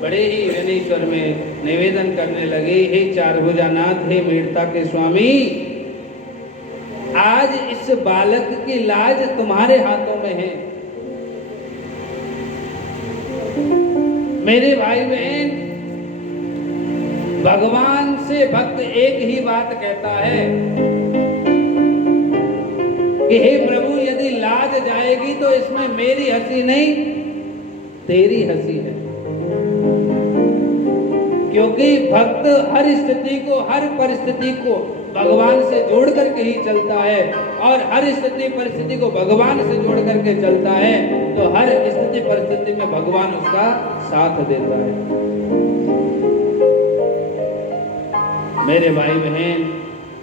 बड़े ही विनयस्वर में निवेदन करने लगे, हे चार भुजानाथ, हे मीरता के स्वामी, आज इस बालक की लाज तुम्हारे हाथों में है। मेरे भाई बहन, भगवान से भक्त एक ही बात कहता है कि हे प्रभु, यदि लाज जाएगी तो इसमें मेरी हंसी नहीं तेरी हंसी है। क्योंकि भक्त हर स्थिति को, हर परिस्थिति को भगवान से जोड़ करके ही चलता है, और हर स्थिति परिस्थिति को भगवान से जोड़ करके चलता है तो हर स्थिति परिस्थिति में भगवान उसका साथ देता है। मेरे भाई बहन,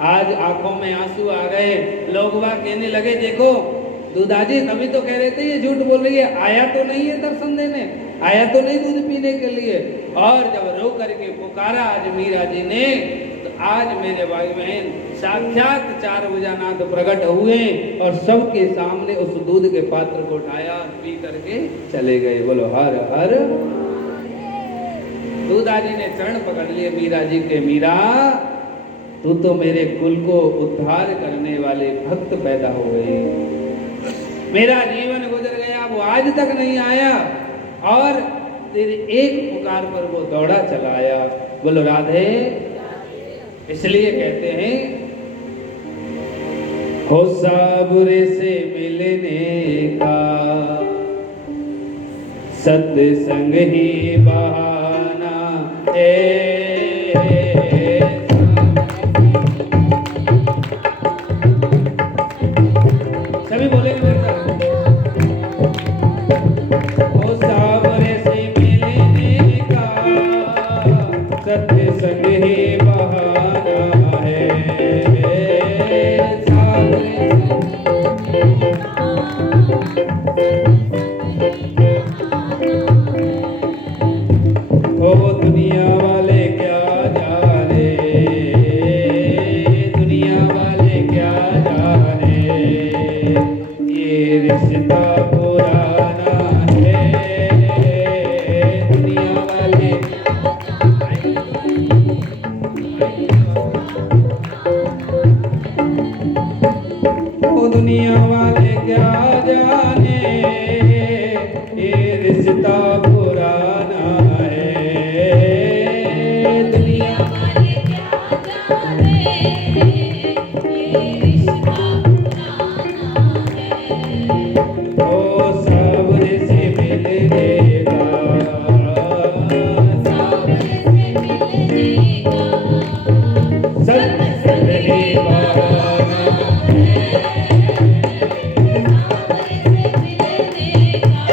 आज आंखों में आंसू आ गए। लोग वह कहने लगे, देखो दूधाजी तभी तो कह रहे थे ये झूठ बोल रही है, आया तो नहीं है दर्शन देने, आया तो नहीं दूध पीने के लिए। और जब रो करके पुकारा आज मीरा जी ने, तो आज मेरे भाई बहन साक्षात चार भुजानाथ प्रकट हुए और सबके सामने उस दूध के पात्र को उठाया, पी करके चले गए। बोलो हर हर। दूधाजी ने चरण पकड़ लिए मीरा जी के, मीरा तू तो मेरे कुल को उद्धार करने वाले भक्त पैदा हो गई। मेरा जीवन गुजर गया, वो आज तक नहीं आया और तेरे एक पुकार पर वो दौड़ा चला आया। बोलो राधे। इसलिए कहते हैं, हो साबुरे से मिलने का सत्संग ही बहाना है। सभी बोलेंगे मेरे साथ। हो साबुरे से मिलने का सत्संग ही बहाना है। ओ दुनिया वाले क्या जाने, दुनिया वाले क्या जाने, ये रिश्ता पुराना है। दुनिया वाले ओ दुनिया वाले क्या जाने, ये रिश्ता पुराना है। दुनिया वाले क्या जाने, ये रिश्ता पुराना है। ओ साबरे से मिलने का, साबरे से मिलने का सत्संग ही बहाना है। साबरे से मिलने का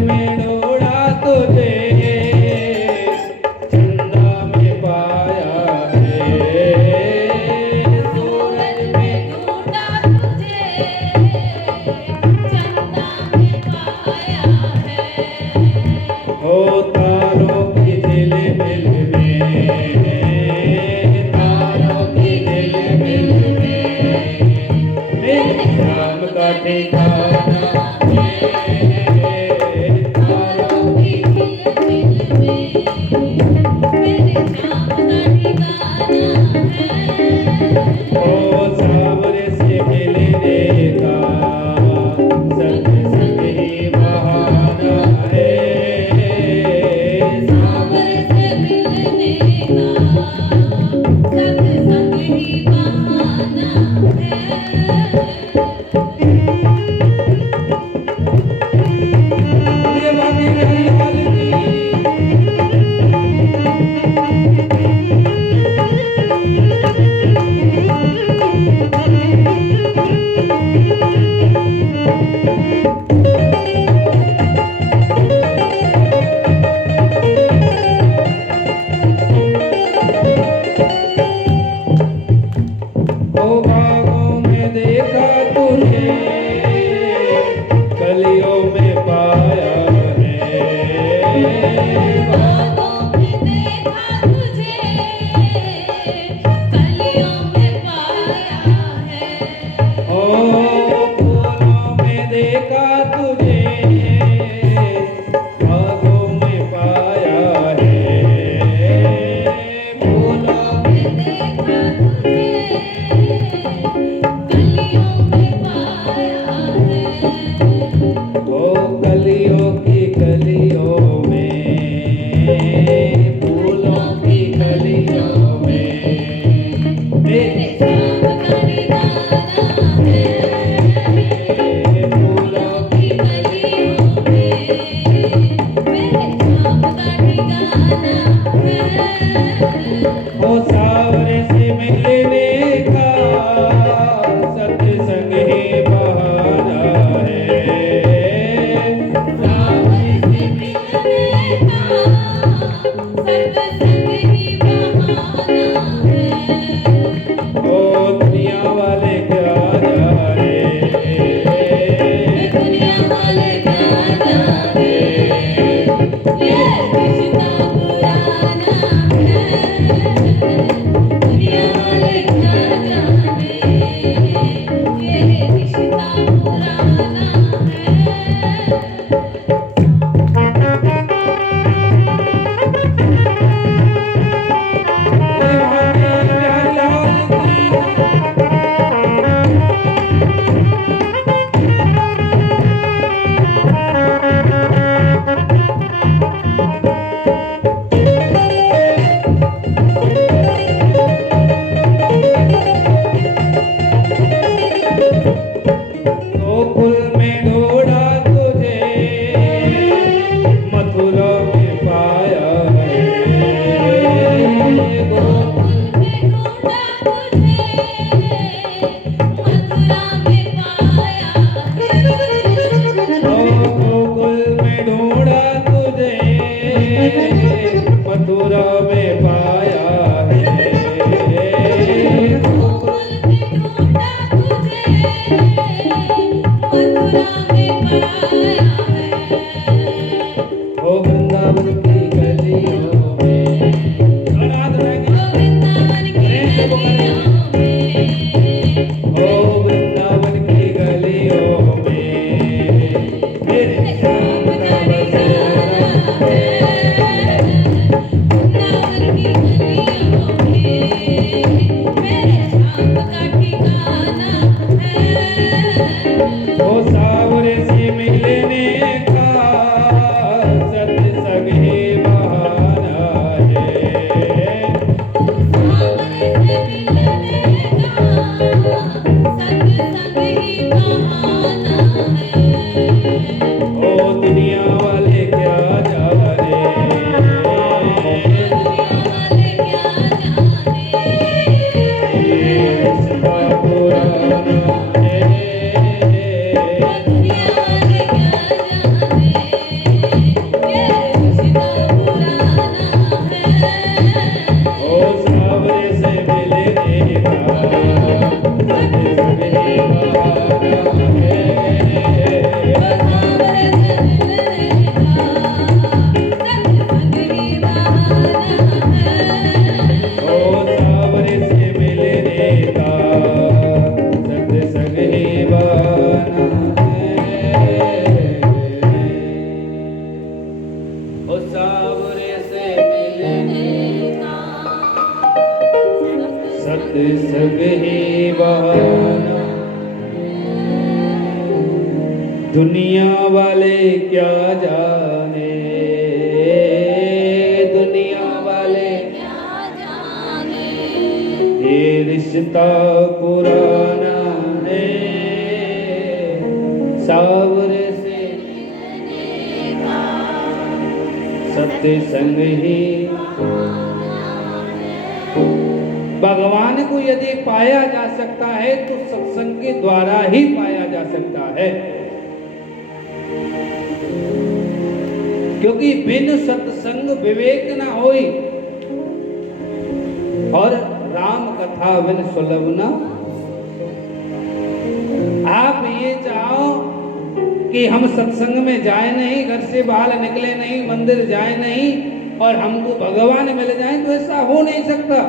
में ढूंढा तुझे चंदा में पाया है। सूरज में ढूंढा तुझे चंदा में पाया है। ओ तारों की झिलमिल में, तारों की झिलमिल में मेरे शाम का ठिकाना है। तारों की झिलमिल में मेरे शाम का ठिकाना है। ओ सावरे से मिलने का संग संग ही बहाना है। सावर से मिलने का संग संग ही बहाना है। ये बाकी रही हाल की। ओ बागों में देखा तुझे कलियों में पाया है। बागों में देखा तुझे कलियों में पाया है। ओ फूलों में देखा तुझे बागों में पाया है। फूलों में देखा तुझे कलियों में पाया है। ओ कलियों की कलियों में, फूलों की कलियों में मेरे शाम का ठिकाना है। फूलों की गलियों में मेरे शाम का ठिकाना है। ओ सावरे से मिलने का सत्संग ही बहाना है। सावर से मिलने का सत्संग ही बहाना है। ओ दुनिया वाले क्या जाने, दुनिया वाले क्या जाने ये रिश्ता पुराना है। दुनिया वाले क्या जाने ये रिश्ता पुराना है। ये भाभी प्यारी हाल की। गोकुल में ढूंढा तुझे मथुरा में पाया है। गोकुल में ढूंढा तुझे मथुरा में पाया है। ओ गोकुल में ढूंढा तुझे मथुरा में पाया है। गोकुल में ढूंढा तुझे मथुरा में पाया है। ओ वृंदावन की गलियों में अनाथ रहेंगे। वृंदावन की गलियों में ओ वृंदावन की गलियों में मेरे शाम का ठिकाना है। वृंदावन की गलियों में मेरे शाम का ठिकाना है। ओ सावरे से मिलने का सत्संग ही बहाना है। सावर से मिलने का सत्संग ही बहाना है। ओ दुनिया सत्संग ही बहाना, दुनिया वाले क्या जाने, दुनिया वाले क्या जाने, ये रिश्ता पुराना है, सावरे से मिलने का सत्संग ही। भगवान को यदि पाया जा सकता है तो सत्संग के द्वारा ही पाया जा सकता है, क्योंकि बिन सत्संग विवेक न होई, और राम कथा बिन सुलभ न। आप ये चाहो कि हम सत्संग में जाए नहीं, घर से बाहर निकले नहीं, मंदिर जाए नहीं और हमको भगवान मिल जाए, तो ऐसा हो नहीं सकता।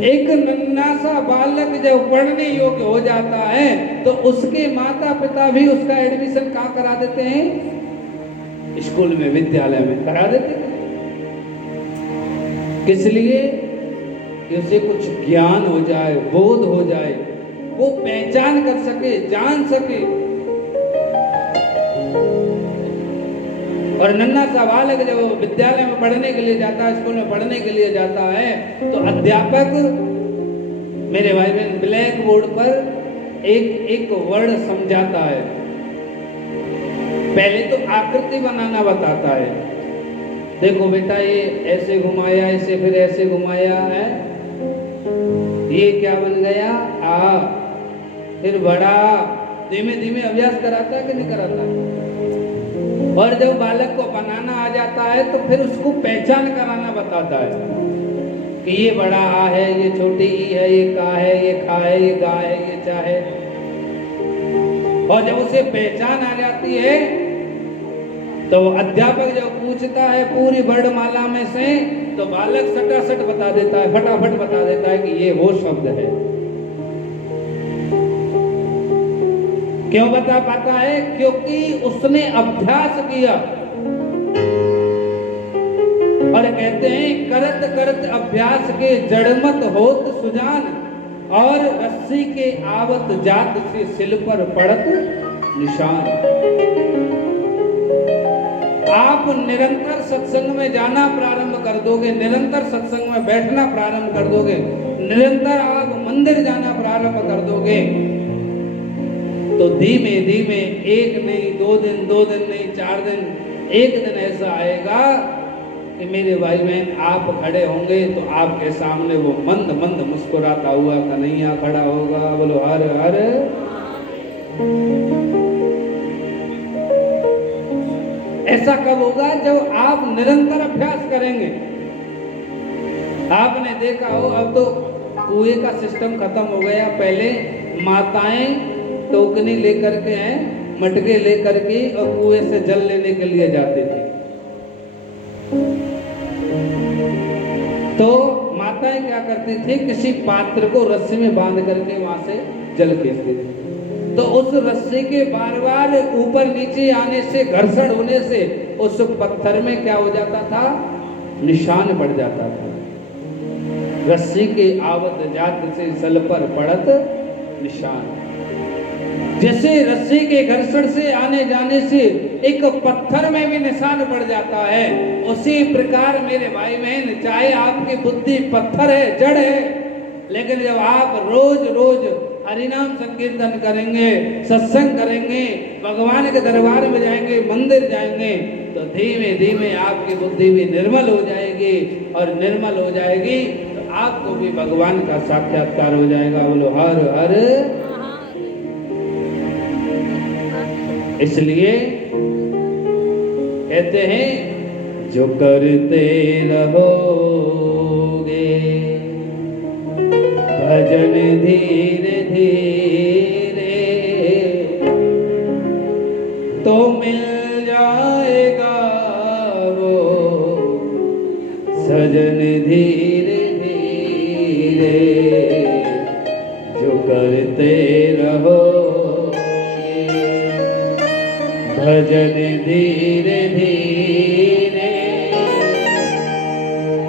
एक नन्हा सा बालक जब पढ़ने योग्य हो जाता है तो उसके माता पिता भी उसका एडमिशन कहाँ करा देते हैं? स्कूल में, विद्यालय में करा देते हैं। किस लिए? कि उसे कुछ ज्ञान हो जाए, बोध हो जाए, वो पहचान कर सके, जान सके। और नन्हा सा बालक जब विद्यालय में पढ़ने के लिए जाता है, स्कूल में पढ़ने के लिए जाता है, तो अध्यापक, मेरे भाई बहन, ब्लैक बोर्ड पर एक एक वर्ड समझाता है। पहले तो आकृति बनाना बताता है, देखो बेटा ये ऐसे घुमाया, इसे फिर ऐसे घुमाया है, ये क्या बन गया? आ। फिर बड़ा, धीमे धीमे अभ्यास कराता है कि नहीं कराता? और जब बालक को बनाना आ जाता है तो फिर उसको पहचान कराना बताता है कि ये बड़ा आ है, ये छोटी ई है, ये का है, ये खा है, ये गा है, ये चा है। और जब उसे पहचान आ जाती है तो अध्यापक जब पूछता है पूरी वर्णमाला में से, तो बालक सटासट बता देता है, फटाफट बता देता है कि ये वो शब्द है। क्यों बता पाता है? क्योंकि उसने अभ्यास किया। और कहते हैं करत करत अभ्यास के जड़मत होत सुजान, और रस्सी के आवत जात से सिल पर पड़त निशान। आप निरंतर सत्संग में जाना प्रारंभ कर दोगे, निरंतर सत्संग में बैठना प्रारंभ कर दोगे, निरंतर आप मंदिर जाना प्रारंभ कर दोगे, तो धीमे धीमे, एक नहीं, 2 दिन, 2 दिन नहीं, 4 दिन, एक दिन ऐसा आएगा कि मेरे भाई बहन आप खड़े होंगे तो आपके सामने वो मंद मंद मुस्कुराता हुआ कन्हैया खड़ा होगा। बोलो हर हर। ऐसा कब होगा? जब आप निरंतर अभ्यास करेंगे। आपने देखा हो, अब तो कुएं का सिस्टम खत्म हो गया। पहले माताएं टोकनी लेकर के हैं, मटके लेकर के, और कुएं से जल लेने के लिए जाते थे। तो माताएं क्या करती थी? किसी पात्र को रस्सी में बांध करके वहां से जल खींचती थी। तो उस रस्सी के बार बार ऊपर नीचे आने से, घर्षण होने से उस पत्थर में क्या हो जाता था? निशान पड़ जाता था। रस्सी के आवत जात से सल पर पड़त निशान। जैसे रस्सी के घर्षण से आने जाने से एक पत्थर में भी निशान पड़ जाता है, उसी प्रकार मेरे भाई बहन, चाहे आपकी बुद्धि पत्थर है, जड़ है, लेकिन जब आप रोज रोज हरिनाम संकीर्तन करेंगे, सत्संग करेंगे, भगवान के दरबार में जाएंगे, मंदिर जाएंगे, तो धीमे धीमे आपकी बुद्धि भी निर्मल हो जाएगी, और निर्मल हो जाएगी तो आपको भी भगवान का साक्षात्कार हो जाएगा। बोलो हर हर। इसलिए कहते हैं जो करते रहोगे भजन धीरे धीरे, तो मिल जाएगा वो सजन धीरे धीरे। जो करते रहो भजन धीरे धीरे,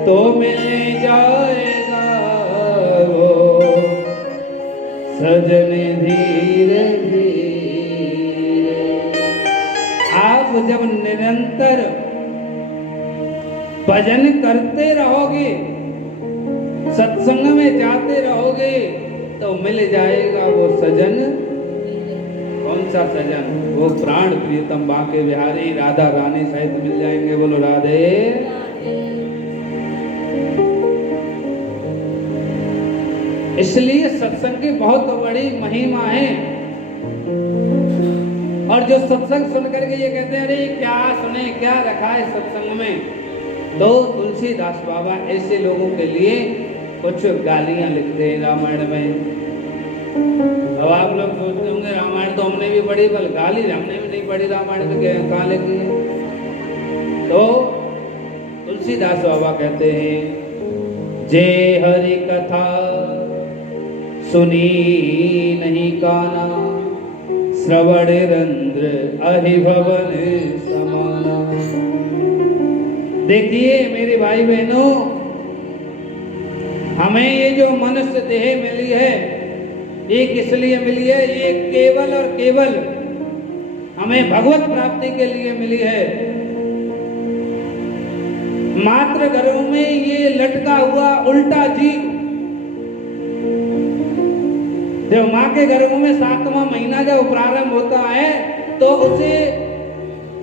तो मिल जाएगा वो सजन धीरे धीरे। आप जब निरंतर भजन करते रहोगे, सत्संग में जाते रहोगे, तो मिल जाएगा वो सजन। कौन सा सजन? वो प्राण प्रियतम बांके बिहारी राधा रानी सहित मिल जाएंगे। बोलो राधे। इसलिए सत्संग की बहुत बड़ी महिमा है। और जो सत्संग सुन करके ये कहते हैं अरे क्या सुने, क्या रखा है सत्संग में, तो तुलसीदास बाबा ऐसे लोगों के लिए कुछ गालियां लिखते हैं रामायण में। अब आप लोग सोचते होंगे रामायण तो हमने भी पढ़ी, बल गाली हमने भी नहीं पढ़ी रामायण में, कहाँ लिखी है? तो तुलसीदास बाबा कहते हैं जे हरि कथा सुनी नहीं काना, श्रवण रंध्र अहिभवन समाना। देखिए मेरे भाई बहनों, हमें ये जो मनुष्य देह मिली है, ये किस लिए मिली है? ये केवल और केवल हमें भगवत प्राप्ति के लिए मिली है। मात्र घरों में ये लटका हुआ उल्टा जीव, जब माँ के गर्भ में 7वां महीना जब प्रारंभ होता है, तो उसे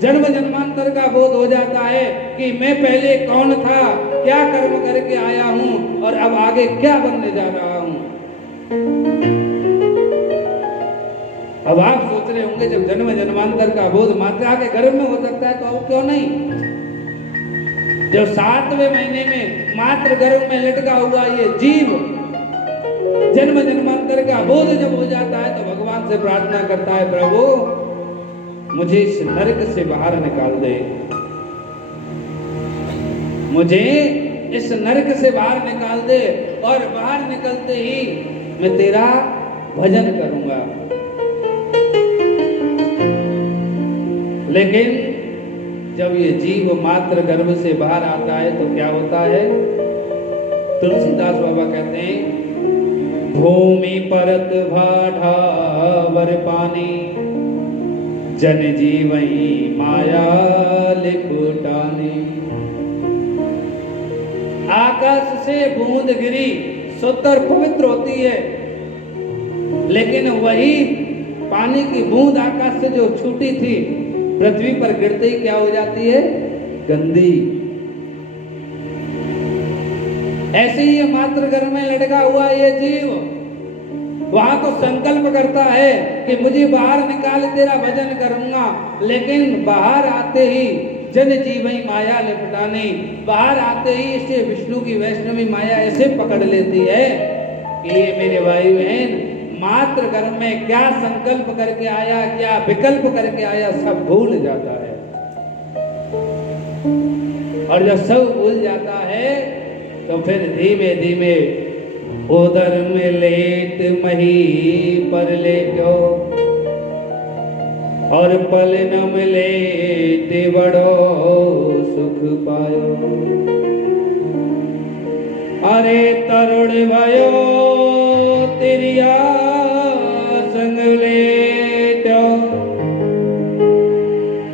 जन्म जन्मांतर का बोध हो जाता है कि मैं पहले कौन था, क्या कर्म करके आया हूं और अब आगे क्या बनने जा रहा हूं। अब आप सोच रहे होंगे जब जन्म जन्मांतर का बोध माता के गर्भ में हो सकता है, तो अब क्यों नहीं? जब 7वें महीने में मात्र गर्भ में लटका हुआ ये जीव जन्म जन्मांतर का बोध जब हो जाता है, तो भगवान से प्रार्थना करता है प्रभु मुझे इस नरक से बाहर निकाल दे, मुझे इस नरक से बाहर निकाल दे, और बाहर निकलते ही मैं तेरा भजन करूंगा। लेकिन जब ये जीव मात्र गर्भ से बाहर आता है तो क्या होता है? तुलसीदास बाबा कहते हैं भूमि परत भाढ़ावर पानी, जन जीवई माया लिखुटानी। आकाश से बूंद गिरी शुद्ध और पवित्र होती है, लेकिन वही पानी की बूंद आकाश से जो छूटी थी, पृथ्वी पर गिरते ही क्या हो जाती है? गंदी। ऐसे ही ये मात्र गर्भ में लटका हुआ ये जीव वहां को संकल्प करता है कि मुझे बाहर निकाल तेरा भजन करूंगा, लेकिन बाहर आते ही जन जीवई माया लिपटाने, बाहर आते ही इसे विष्णु की वैष्णवी माया ऐसे पकड़ लेती है कि ये मेरे भाई बहन मात्र गर्भ में क्या संकल्प करके आया, क्या विकल्प करके आया, सब भूल जाता है। और जब सब भूल जाता है तो फिर धीमे धीमे उदर में लेट मही पर लेटो, और पल न मिले ते बड़ो सुख पायो। अरे तरुण भयो तेरिया संग लेटो,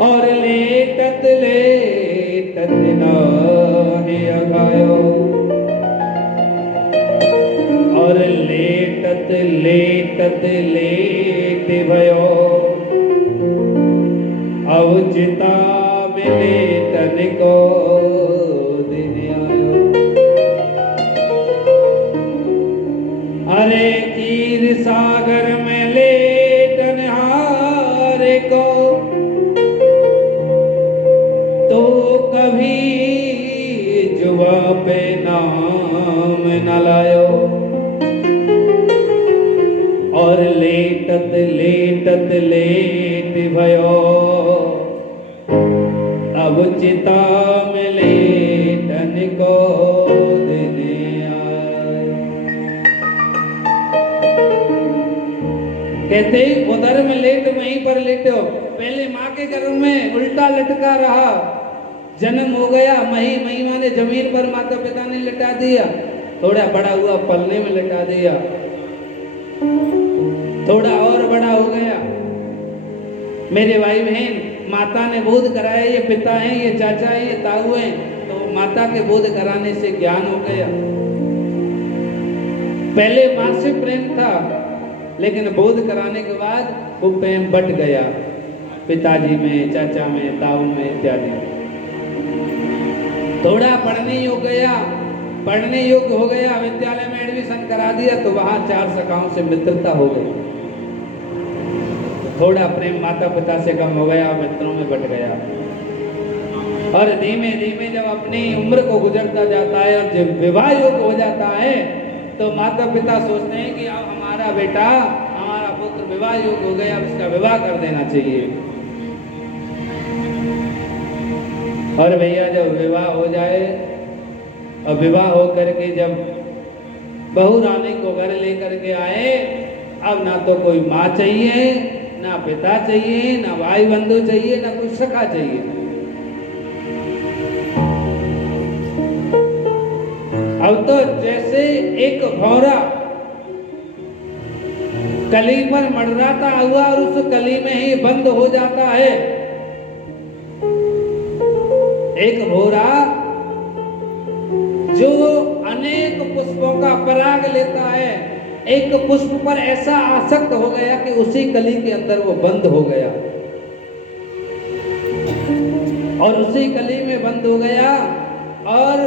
और लेटत लेटत नाहि अघायो, और लेटत लेटत लेट भयो, अब चिता में लेटन को दिन आयो। अरे क्षीर सागर में लेटन हारे को, तो कभी जुबा पे नाम न लायो, और लेटत लेटत लेट भयो, अब चिता में लेटन को दिन आए। कहते उधर में लेट वहीं पर लेटो। पहले माँ के गर्भ में उल्टा लटका रहा, जन्म हो गया, मही महिमा ने जमीन पर माता पिता ने लिटा दिया, थोड़ा बड़ा हुआ पलने में लिटा दिया, थोड़ा और बड़ा हो गया, मेरे भाई बहन माता ने बोध कराया ये पिता हैं, ये चाचा हैं, ये ताऊ हैं, तो माता के बोध कराने से ज्ञान हो गया। पहले मां से प्रेम था, लेकिन बोध कराने के बाद वो प्रेम बट गया पिताजी में, चाचा में, ताऊ में इत्यादि। थोड़ा पढ़ने योग्य हो गया, विद्यालय में एडमिशन करा दिया तो वहां 4 सखाओं से मित्रता हो गई। थोड़ा प्रेम माता पिता से कम हो गया, मित्रों में बट गया। और धीमे धीमे जब अपनी उम्र को गुजरता जाता है और जब विवाह योग्य हो जाता है तो माता पिता सोचते हैं कि अब हमारा बेटा, हमारा पुत्र विवाह योग्य हो गया, अब इसका विवाह कर देना चाहिए। और भैया जब विवाह हो जाए और विवाह हो करके जब बहू रानी को घर लेकर के आए, अब ना तो कोई माँ चाहिए, ना पिता चाहिए, ना भाई बंधु चाहिए, ना कोई सखा चाहिए। अब तो जैसे एक भौरा कली पर मंडराता हुआ और उस कली में ही बंद हो जाता है। एक भौरा जो अनेक पुष्पों का पराग लेता है, एक पुष्प पर ऐसा आसक्त हो गया कि उसी कली के अंदर वो बंद हो गया और उसी कली में बंद हो गया और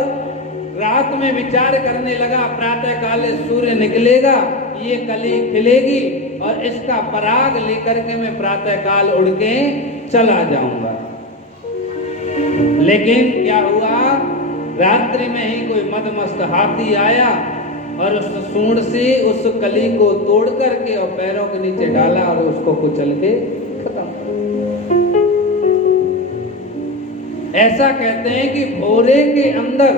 रात में विचार करने लगा, प्रातः काल सूर्य निकलेगा, ये कली खिलेगी और इसका पराग लेकर के मैं प्रातः काल उड़ के चला जाऊंगा। लेकिन क्या हुआ, रात्रि में ही कोई मदमस्त हाथी आया और उस सूंड से उस कली को तोड़ करके और पैरों के नीचे डाला और उसको कुचल के खत्म। ऐसा कहते हैं कि भौरे के अंदर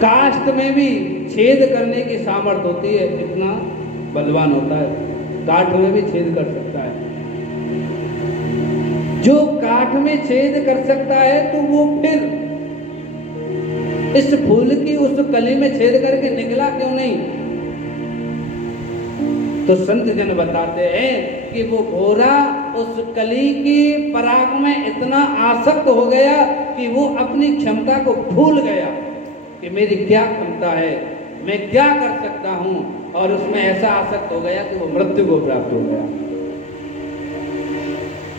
काष्ठ में भी छेद करने की सामर्थ्य होती है, इतना बलवान होता है, काठ में भी छेद कर सकता है। जो काठ में छेद कर सकता है तो वो फिर इस फूल की उस कली में छेद करके निकला क्यों नहीं? तो संत जन बताते हैं कि वो भौरा उस कली की पराग में इतना आसक्त हो गया कि वो अपनी क्षमता को भूल गया कि मेरी क्या क्षमता है, मैं क्या कर सकता हूं, और उसमें ऐसा आसक्त हो गया कि वो मृत्यु को प्राप्त हो गया।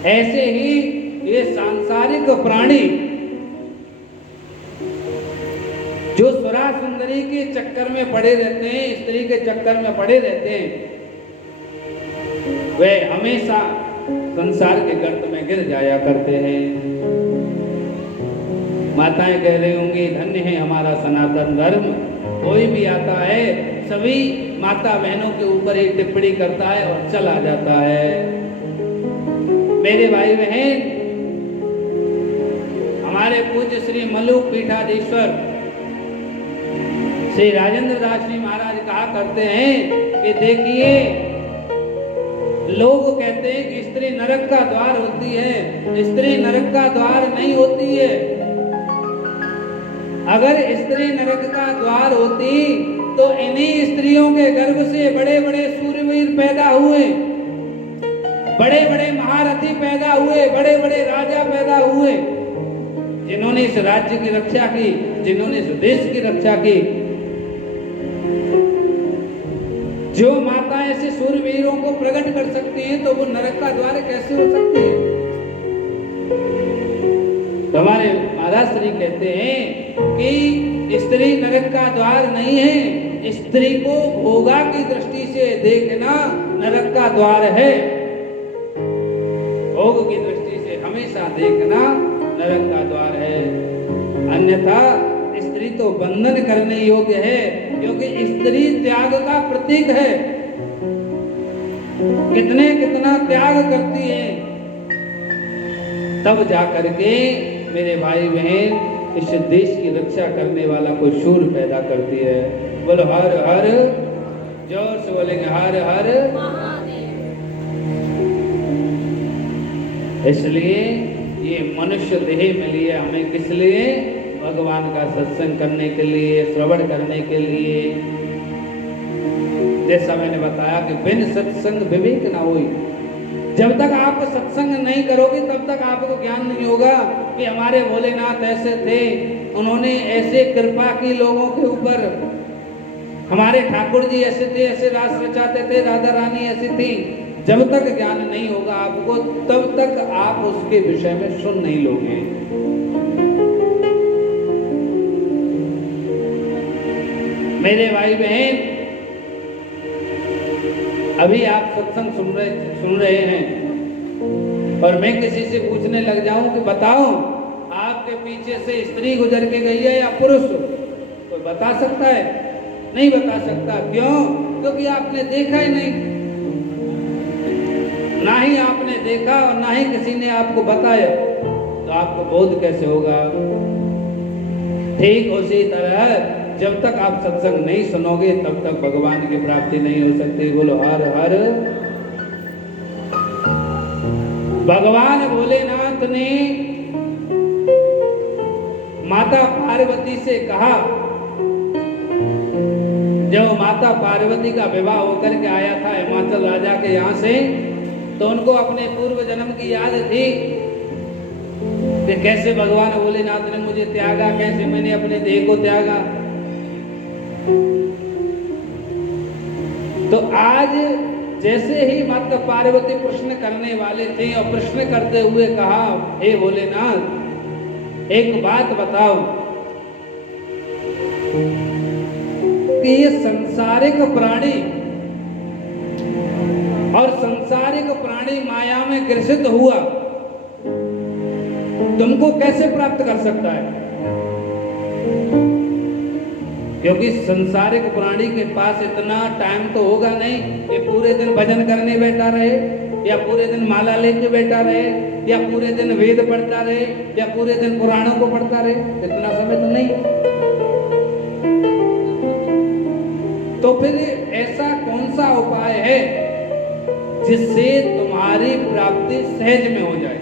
ऐसे ही ये सांसारिक प्राणी जो सुरा सुंदरी के चक्कर में पड़े रहते हैं, स्त्री के चक्कर में पड़े रहते हैं, वे हमेशा संसार के गर्त में गिर जाया करते हैं। माताएं कह रही होंगी, धन्य है हमारा सनातन धर्म, कोई भी आता है सभी माता बहनों के ऊपर ही टिप्पणी करता है और चला जाता है। मेरे भाई बहन, हमारे पूज्य श्री मलुक पीठाधीश्वर श्री राजेंद्र दास जी महाराज कहा करते हैं कि देखिए, लोग कहते हैं कि स्त्री नरक का द्वार होती है, स्त्री नरक का द्वार नहीं होती है। अगर स्त्री नरक का द्वार होती तो इन्हीं स्त्रियों के गर्भ से बड़े बड़े सूर्यवीर पैदा हुए, बड़े बड़े महारथी पैदा हुए, बड़े बड़े राजा पैदा हुए, जिन्होंने इस राज्य की रक्षा की, जिन्होंने इस देश की रक्षा की। जो माता ऐसे सूर्यवीरों को प्रकट कर सकती हैं तो वो नरक का द्वार कैसे हो सकती है? तो हमारे महाराज श्री कहते हैं कि स्त्री नरक का द्वार नहीं है, स्त्री को भोगा की दृष्टि से देखना नरक का द्वार है। भोग की दृष्टि से हमेशा देखना नरक का द्वार है। अन्यथा स्त्री तो बंधन करने योग्य है, क्योंकि स्त्री त्याग का प्रतीक है। कितना त्याग करती है, तब जाकर के मेरे भाई बहन इस देश की रक्षा करने वाला कोई शूर पैदा करती है। बोलो हर हर, जोर से बोलेंगे हर हर। इसलिए ये मनुष्य देह मिली है हमें किस लिए? भगवान का सत्संग करने के लिए, श्रवण करने के लिए। जैसा मैंने बताया कि बिन सत्संग विवेक ना होई। जब तक आप सत्संग नहीं करोगे तब तक आपको ज्ञान नहीं होगा कि हमारे भोलेनाथ ऐसे थे, उन्होंने ऐसे कृपा की लोगों के ऊपर, हमारे ठाकुर जी ऐसे थे, ऐसे रास रचाते थे, राधा रानी ऐसी थी। जब तक ज्ञान नहीं होगा आपको तब तक आप उसके विषय में सुन नहीं लोगे। मेरे भाई बहन, अभी आप सत्संग सुन रहे हैं और मैं किसी से पूछने लग जाऊं कि बताओ आपके पीछे से स्त्री गुजर के गई है या पुरुष, कोई बता सकता है? नहीं बता सकता। क्यों? क्योंकि आपने देखा ही नहीं, ना ही आपने देखा और ना ही किसी ने आपको बताया, तो आपको बोध कैसे होगा? ठीक उसी तरह जब तक आप सत्संग नहीं सुनोगे तब तक भगवान की प्राप्ति नहीं हो सकती। बोलो हर हर। भगवान भोलेनाथ ने माता पार्वती से कहा, जब माता पार्वती का विवाह होकर के आया था हिमाचल राजा के यहाँ से, तो उनको अपने पूर्व जन्म की याद थी कि कैसे भगवान भोलेनाथ ने मुझे त्यागा, कैसे मैंने अपने देह को त्यागा। तो आज जैसे ही माता पार्वती प्रश्न करने वाले थे और प्रश्न करते हुए कहा, हे भोलेनाथ एक बात बताओ कि ये संसारिक प्राणी और संसारिक प्राणी माया में ग्रसित हुआ तुमको कैसे प्राप्त कर सकता है? क्योंकि संसारिक प्राणी के पास इतना टाइम तो होगा नहीं कि पूरे दिन भजन करने बैठा रहे, या पूरे दिन माला लेके बैठा रहे, या पूरे दिन वेद पढ़ता रहे, या पूरे दिन पुराणों को पढ़ता रहे। इतना समय तो नहीं। तो फिर ऐसा कौन सा उपाय है जिससे तुम्हारी प्राप्ति सहज में हो जाए?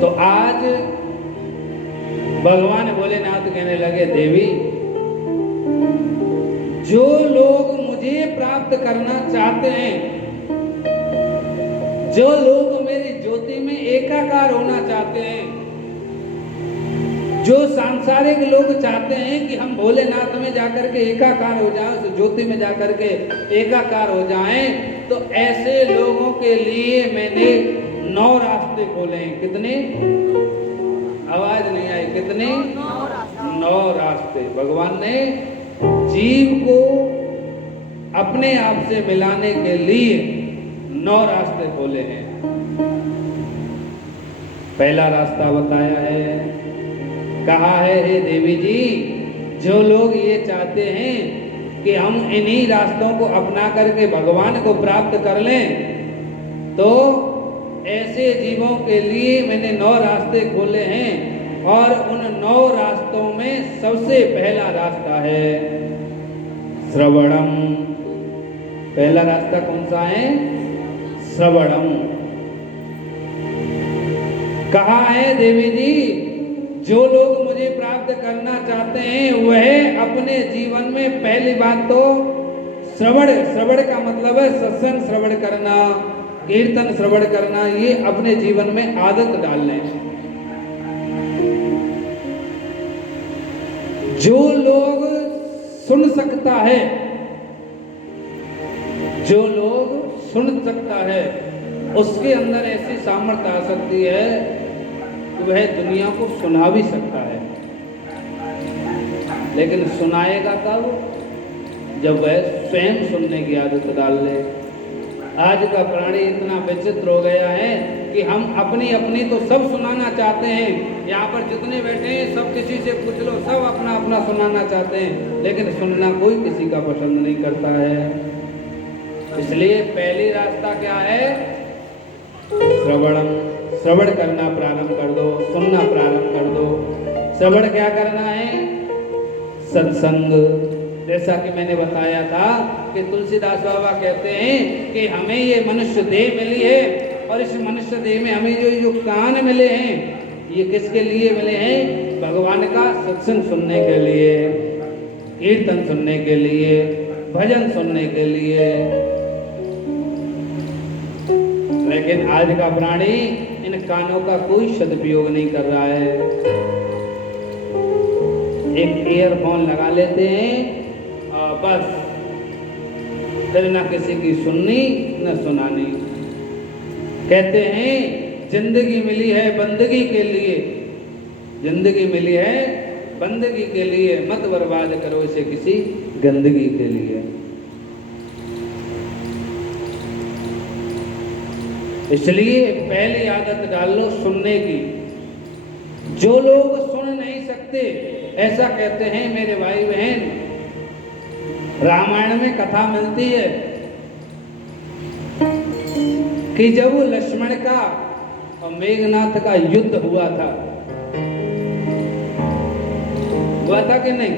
तो आज भगवान भोलेनाथ कहने लगे, देवी जो लोग मुझे प्राप्त करना चाहते हैं, जो लोग मेरी ज्योति में एकाकार होना चाहते हैं, जो सांसारिक लोग चाहते हैं कि हम भोलेनाथ में जाकर के एकाकार हो जाएं, उस ज्योति में जाकर के एकाकार हो जाएं, तो ऐसे लोगों के लिए मैंने 9 रास्ते खोले हैं। कितने? आवाज नहीं आई। कितने? 9 रास्ते। भगवान ने जीव को अपने आप से मिलाने के लिए 9 रास्ते खोले हैं। पहला रास्ता बताया है, कहा है, हे देवी जी जो लोग ये चाहते हैं कि हम इन्हीं रास्तों को अपना करके भगवान को प्राप्त कर लें, तो ऐसे जीवों के लिए मैंने 9 रास्ते खोले हैं। और उन 9 रास्तों में सबसे पहला रास्ता है श्रवणम। पहला रास्ता कौन सा है? श्रवणम। कहा है देवी जी जो लोग मुझे प्राप्त करना चाहते हैं वह अपने जीवन में पहली बात तो श्रवण का मतलब है सत्संग श्रवण करना, कीर्तन श्रवण करना, ये अपने जीवन में आदत डाल लें। जो लोग सुन सकता है, जो लोग सुन सकता है उसके अंदर ऐसी सामर्थ्य आ सकती है कि वह दुनिया को सुना भी सकता है। लेकिन सुनाएगा कब? जब वह स्वयं सुनने की आदत डाल ले। आज का प्राणी इतना विचित्र हो गया है कि हम अपनी अपनी तो सब सुनाना चाहते हैं। यहाँ पर जितने बैठे हैं सब किसी से पूछ लो, सब अपना अपना सुनाना चाहते हैं, लेकिन सुनना कोई किसी का पसंद नहीं करता है। इसलिए पहली रास्ता क्या है? श्रवणम। श्रवण करना प्रारंभ कर दो, सुनना प्रारंभ कर दो। श्रवण क्या करना है? सत्संग। जैसा कि मैंने बताया था कि तुलसीदास बाबा कहते हैं कि हमें ये मनुष्य देह मिली है और इस मनुष्य देह में हमें जो कान मिले हैं, ये किसके लिए मिले हैं? भगवान का सत्संग सुनने के लिए, कीर्तन सुनने के लिए, भजन सुनने के लिए। लेकिन आज का प्राणी इन कानों का कोई सदुपयोग नहीं कर रहा है। एक ईयरफोन लगा लेते हैं और बस, फिर न किसी की सुननी न सुनानी। कहते हैं जिंदगी मिली है बंदगी के लिए, जिंदगी मिली है बंदगी के लिए, मत बर्बाद करो इसे किसी गंदगी के लिए। इसलिए पहली आदत डाल लो सुनने की। जो लोग सुन नहीं सकते, ऐसा कहते हैं मेरे भाई बहन, रामायण में कथा मिलती है कि जब वो लक्ष्मण का और मेघनाथ का युद्ध हुआ था कि नहीं,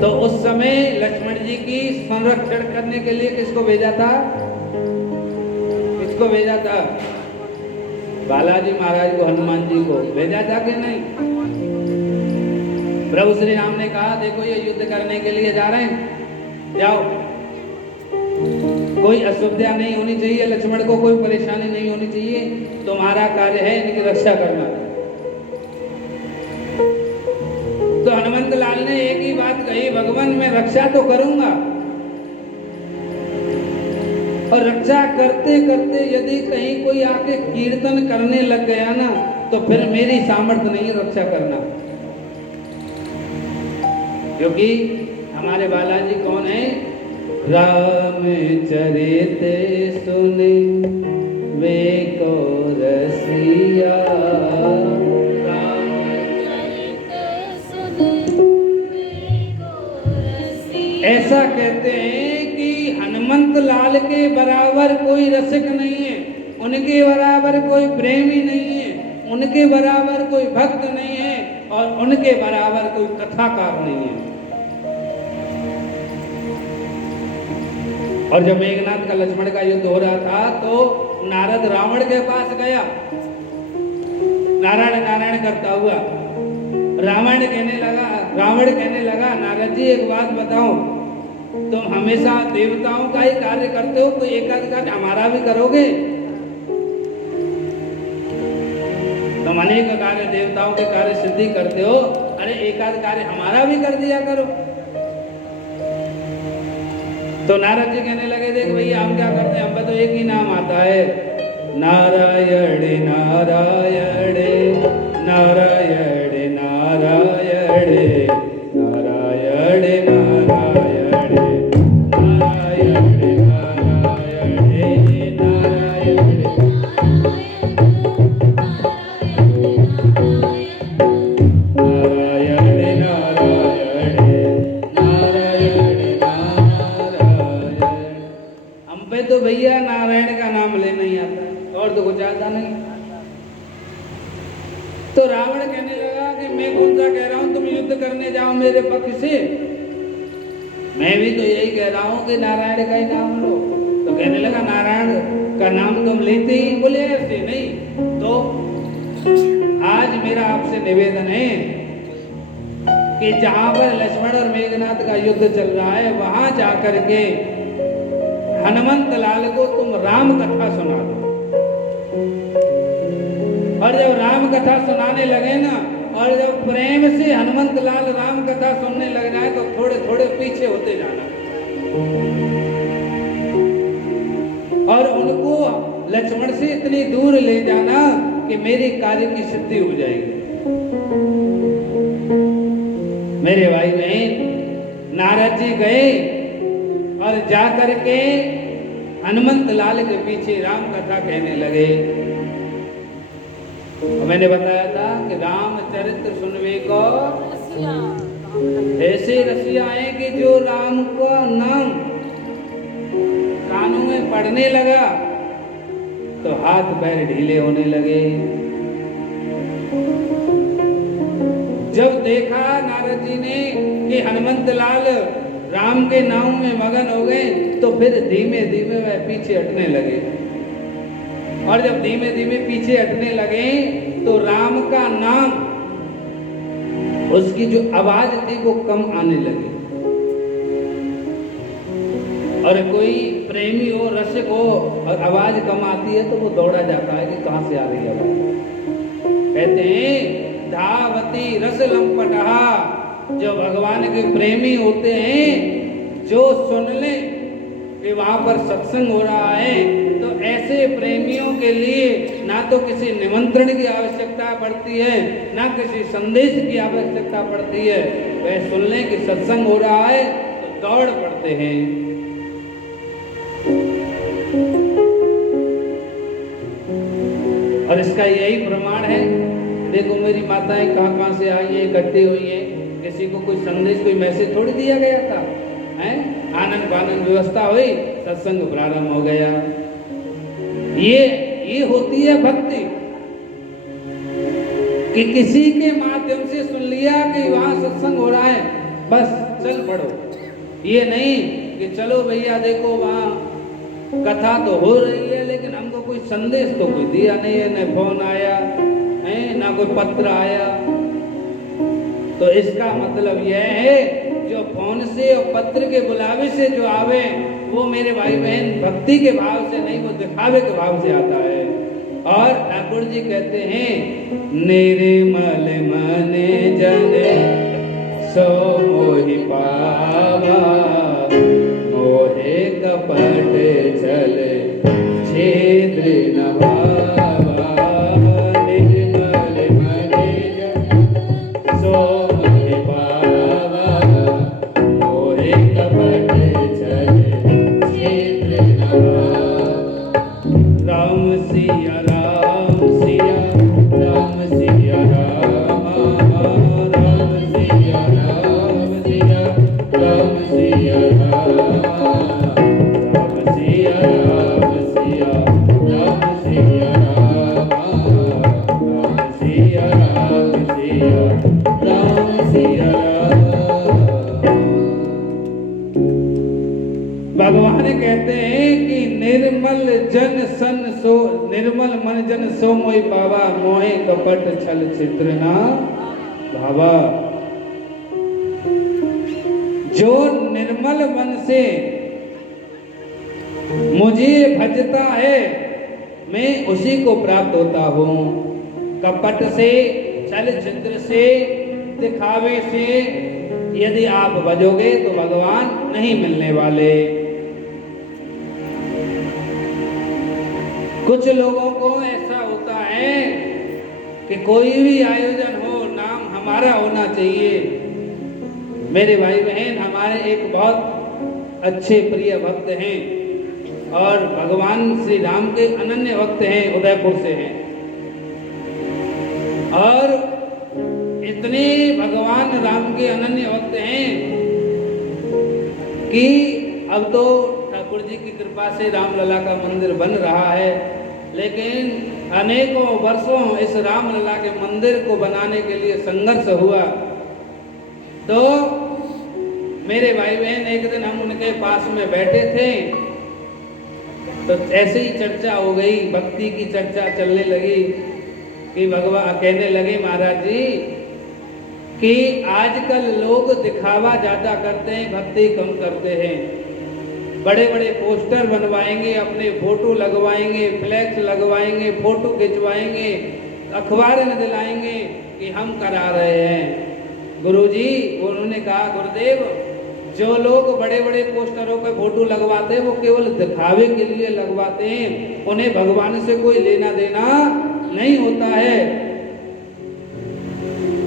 तो उस समय लक्ष्मण जी की संरक्षण करने के लिए किसको भेजा था? किसको भेजा था? बालाजी महाराज को, हनुमान जी को भेजा था कि नहीं? प्रभु श्री राम ने कहा देखो ये युद्ध करने के लिए जा रहे हैं, जाओ, कोई असुविधा नहीं होनी चाहिए, लक्ष्मण को कोई परेशानी नहीं होनी चाहिए, तुम्हारा कार्य है इनकी रक्षा करना। तो हनुमंत लाल ने एक ही बात कही, भगवान मैं रक्षा तो करूंगा, और रक्षा करते करते यदि कहीं कोई आके कीर्तन करने लग गया ना, तो फिर मेरी सामर्थ्य नहीं रक्षा करना। क्योंकि हमारे बालाजी कौन है? राम चरित सुने वे को रसिया, ऐसा कहते हैं कि हनुमंत लाल के बराबर कोई रसिक नहीं है, उनके बराबर कोई प्रेमी नहीं है, उनके बराबर कोई भक्त नहीं है, और उनके बराबर कोई कथाकार नहीं है। और जब मेघनाथ का लक्ष्मण का युद्ध हो रहा था तो नारद रावण के पास गया, नारायण नारायण करता हुआ। रावण कहने लगा नारद जी एक बात बताओ, तुम हमेशा देवताओं का ही कार्य करते हो, कोई एक आध कार्य हमारा भी करोगे? तुम अनेक कार्य देवताओं के कार्य सिद्धि करते हो, अरे एक आध कार्य हमारा भी कर दिया करो। तो नारद जी कहने लगे देख भैया हम क्या करते हैं, हम पे तो एक ही नाम आता है, नारायण नारायण नारायण नारायण नारायण नारायण नारायण नारायण तो भैया नारायण का नाम लेना ही आता है, और तो कुछ आता नहीं। तो रावण कहने लगा कि मैं कौन सा कह रहा हूं तुम युद्ध करने जाओ मेरे पक्ष से, मैं भी तो यही कह रहा हूं कि नारायण का ही नाम लो। तो कहने लगा नारायण का नाम तुम लेते ही? बोले ऐसे नहीं। तो आज मेरा आपसे निवेदन है कि जहां पर लक्ष्मण और मेघनाथ का युद्ध चल रहा है, वहां जाकर के हनुमंत लाल को तुम राम कथा सुना दो। और जब राम कथा सुनाने लगे ना, और जब प्रेम से हनुमंत लाल राम कथा सुनने लग जाए, तो थोड़े थोड़े पीछे होते जाना, और उनको लक्ष्मण से इतनी दूर ले जाना कि मेरे कार्य की सिद्धि हो जाएगी। मेरे भाई बहन, नारद जी गए और जाकर के हनुमंत लाल के पीछे राम कथा कहने लगे। मैंने बताया था कि रामचरित्र सुनवे को ऐसे रसिया है कि जो राम को नाम कानों में पड़ने लगा तो हाथ पैर ढीले होने लगे। जब देखा नारद जी ने कि हनुमंत लाल राम के नाम में मगन हो गए, तो फिर धीमे धीमे वह पीछे हटने लगे। और जब धीमे धीमे पीछे हटने लगे तो राम का नाम, उसकी जो आवाज थी वो कम आने लगी। और कोई प्रेमी हो, रसिक हो और आवाज कम आती है तो वो दौड़ा जाता है कि कहां से आ रही है आवाज। कहते हैं धावती रस लंपटहा, जो भगवान के प्रेमी होते हैं, जो सुन ले कि वहां पर सत्संग हो रहा है, तो ऐसे प्रेमियों के लिए ना तो किसी निमंत्रण की आवश्यकता पड़ती है, ना किसी संदेश की आवश्यकता पड़ती है। वह सुन ले कि सत्संग हो रहा है तो दौड़ पड़ते हैं। और इसका यही प्रमाण है, देखो मेरी माताएं कहां से आई है, इकट्ठी हुई है, किसी को कोई संदेश, कोई मैसेज थोड़ी दिया गया था, हैं? आनंद पानंद व्यवस्था हुई, सत्संग प्रारंभ हो गया। ये होती है भक्ति, कि किसी के माध्यम से सुन लिया कि वहां सत्संग हो रहा है, बस चल पड़ो। ये नहीं कि चलो भैया देखो वहां कथा तो हो रही है, लेकिन हमको कोई संदेश तो कोई दिया नहीं है, न फोन आया है, ना कोई पत्र आया। तो इसका मतलब यह है, जो फोन से और पत्र के बुलावे से जो आवे, वो मेरे भाई बहन भक्ति के भाव से नहीं, वो दिखावे के भाव से आता है। और ठाकुर जी कहते हैं निर्मल मन जन सो मोहि पावा, मोहे कपट छल छेद्र न भावा। निर्मल मन जन सो मोहि पावा, मोहे कपट छल छेद्र न भावा। राम सिया राम सिया, राम सिया राम, राम सिया राम सिया, राम सिया राम, राम सिया राम सिया, राम सिया राम, राम सिया राम सिया, राम सिया राम। भगवान कहते हैं कि निर्मल जन सन सो, निर्मल मन जन सो मोहि पावा, मोहे कपट छल छिद्र ना भावा। जो निर्मल मन से मुझे भजता है, मैं उसी को प्राप्त होता हूँ। कपट से, छल छिद्र से, दिखावे से यदि आप भजोगे तो भगवान नहीं मिलने वाले। कुछ लोगों को ऐसा होता है कि कोई भी आयोजन हो, नाम हमारा होना चाहिए। मेरे भाई बहन हमारे एक बहुत अच्छे प्रिय भक्त हैं और भगवान श्री राम के अनन्य भक्त हैं, उदयपुर से हैं। और इतने भगवान राम के अनन्य भक्त हैं कि अब तो ठाकुर जी की कृपा से रामलला का मंदिर बन रहा है, लेकिन अनेकों वर्षों इस रामलला के मंदिर को बनाने के लिए संघर्ष हुआ। तो मेरे भाई बहन एक दिन हम उनके पास में बैठे थे, तो ऐसे ही चर्चा हो गई, भक्ति की चर्चा चलने लगी कि भगवान कहने लगे महाराज जी कि आजकल लोग दिखावा ज्यादा करते हैं, भक्ति कम करते हैं। बड़े बड़े पोस्टर बनवाएंगे, अपने फोटो लगवाएंगे, फ्लैक्स लगवाएंगे, फोटो खिंचवाएंगे, अखबार में दिलाएंगे कि हम करा रहे हैं। गुरुजी उन्होंने कहा गुरुदेव, जो लोग बड़े बड़े पोस्टरों पे फोटो लगवाते हैं वो केवल दिखावे के लिए लगवाते हैं, उन्हें भगवान से कोई लेना देना नहीं होता है।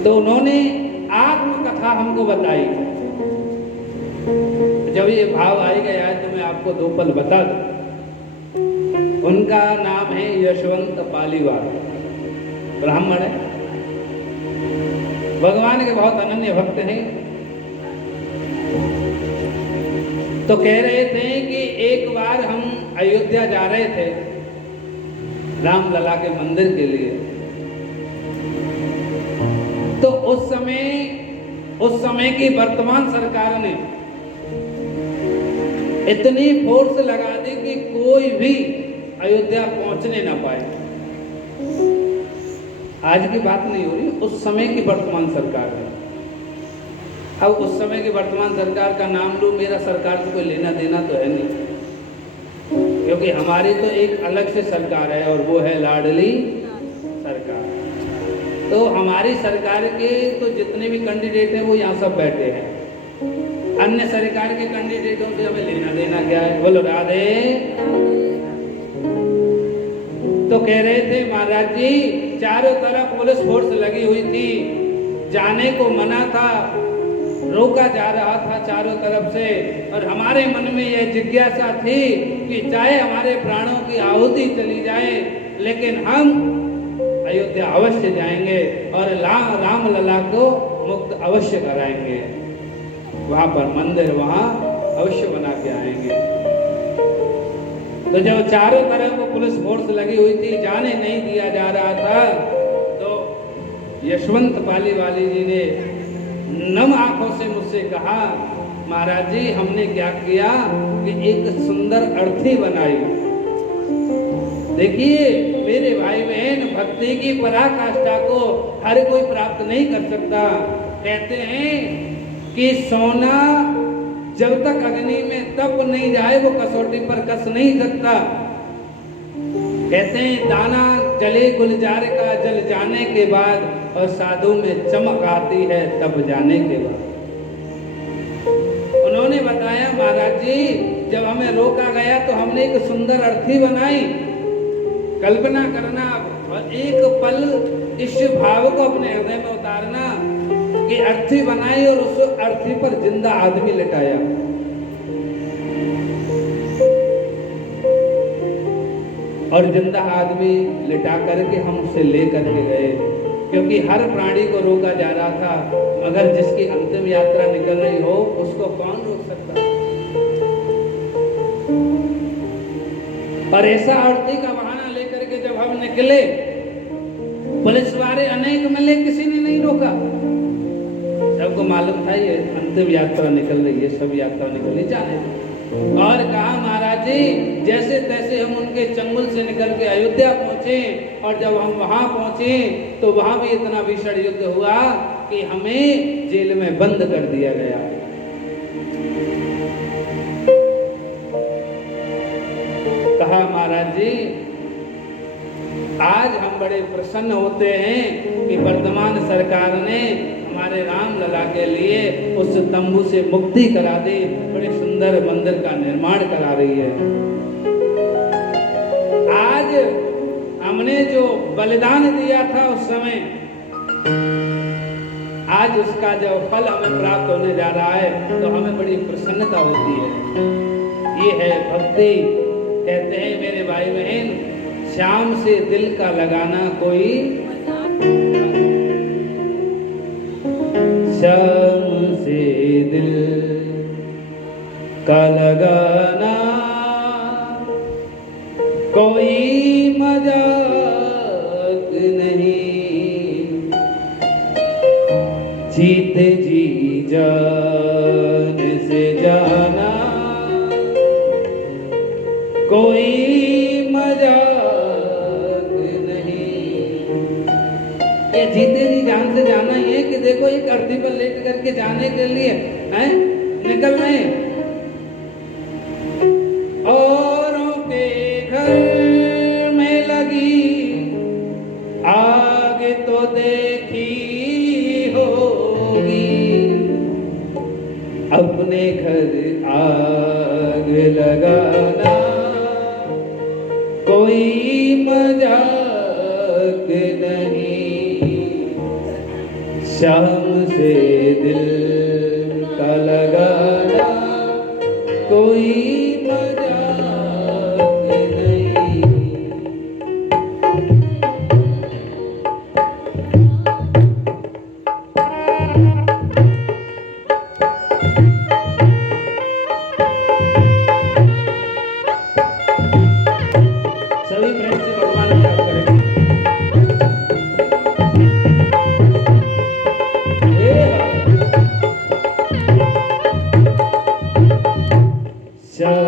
तो उन्होंने आत्मकथा हमको बताई। जब ये भाव आएगा यार तो मैं आपको दो पल बता दूं। उनका नाम है यशवंत पालीवाल, ब्राह्मण है, भगवान के बहुत अनन्य भक्त हैं। तो कह रहे थे कि एक बार हम अयोध्या जा रहे थे रामलला के मंदिर के लिए। तो उस समय की वर्तमान सरकार ने इतनी फोर्स लगा दी कि कोई भी अयोध्या पहुंचने ना पाए। आज की बात नहीं हो रही, उस समय की वर्तमान सरकार है। अब उस समय की वर्तमान सरकार का नाम लूं, मेरा सरकार से कोई लेना देना तो है नहीं, क्योंकि हमारी तो एक अलग से सरकार है और वो है लाडली सरकार। तो हमारी सरकार के तो जितने भी कैंडिडेट हैं वो यहाँ सब बैठे हैं। अन्य सरकार के कैंडिडेटों से हमें लेना देना क्या है? बोलो राधे। तो कह रहे थे महाराज जी, चारों तरफ पुलिस फोर्स लगी हुई थी, जाने को मना था, रोका जा रहा था चारों तरफ से। और हमारे मन में यह जिज्ञासा थी कि चाहे हमारे प्राणों की आहुति चली जाए, लेकिन हम अयोध्या अवश्य जाएंगे और राम लला को मुक्त अवश्य कराएंगे, वहां पर मंदिर वहां अवश्य बना के आएंगे। तो जब चारों तरफ वो पुलिस फोर्स लगी हुई थी, जाने नहीं दिया जा रहा था, तो यशवंत पालीवाली जी ने नम आंखों से मुझसे कहा, महाराज जी हमने क्या किया कि एक सुंदर अर्थी बनाई। देखिए मेरे भाई बहन, भक्ति की पराकाष्ठा को हर कोई प्राप्त नहीं कर सकता। कहते हैं कि सोना जब तक अग्नि में तप नहीं जाए वो कसौटी पर कस नहीं सकता। कहते हैं दाना जले गुलजार का जल जाने के बाद, और साधु में चमक आती है तब जाने के बाद। उन्होंने बताया महाराज जी, जब हमें रोका गया तो हमने एक सुंदर अर्थी बनाई। कल्पना करना और एक पल इस भाव को अपने हृदय में उतारना कि अर्थी बनाई और उस अर्थी पर जिंदा आदमी लिटाया। और जिंदा आदमी लिटा करके हम उसे ले करके गए, क्योंकि हर प्राणी को रोका जा रहा था, मगर जिसकी अंतिम यात्रा निकल रही हो उसको कौन रोक सकता। और ऐसा अर्थी का बहाना लेकर के जब हम निकले, पुलिस वाले अनेक मिले, किसी ने नहीं रोका। सबको मालूम था ये अंतिम यात्रा निकल रही है, सब यात्रा निकल रही, जाने। और कहा महाराज जी, जैसे तैसे हम उनके चंगुल से निकल के अयोध्या पहुंचे। और जब हम वहां पहुंचे तो वहां भी इतना भीषण युद्ध हुआ कि हमें जेल में बंद कर दिया गया। कहा महाराज जी, आज हम बड़े प्रसन्न होते हैं कि वर्तमान सरकार ने हमारे राम लला के लिए उस तंबू से मुक्ति करा दी, बड़े सुंदर मंदिर का निर्माण करा रही है। आज हमने जो बलिदान दिया था उस समय, आज उसका जब फल हमें प्राप्त होने जा रहा है तो हमें बड़ी प्रसन्नता होती है। ये है भक्ति। कहते हैं मेरे भाई बहन, श्याम से दिल का लगाना कोई, श्याम से दिल का लगाना कोई मजाक नहीं, जीते जी जान से जाना कोई मजाक नहीं। ये जीते जी जान से जाना ही है कि देखो एक अर्थी पर लेट करके जाने के लिए हैं निकल रहे हैं। औरों के घर में लगी आग तो देखी होगी, अपने घर आग लगाना कोई मजाक नहीं, शाम से दिल का लगाना कोई मजाक नहीं। सभी प्रेम से भगवान को याद करें। श्याम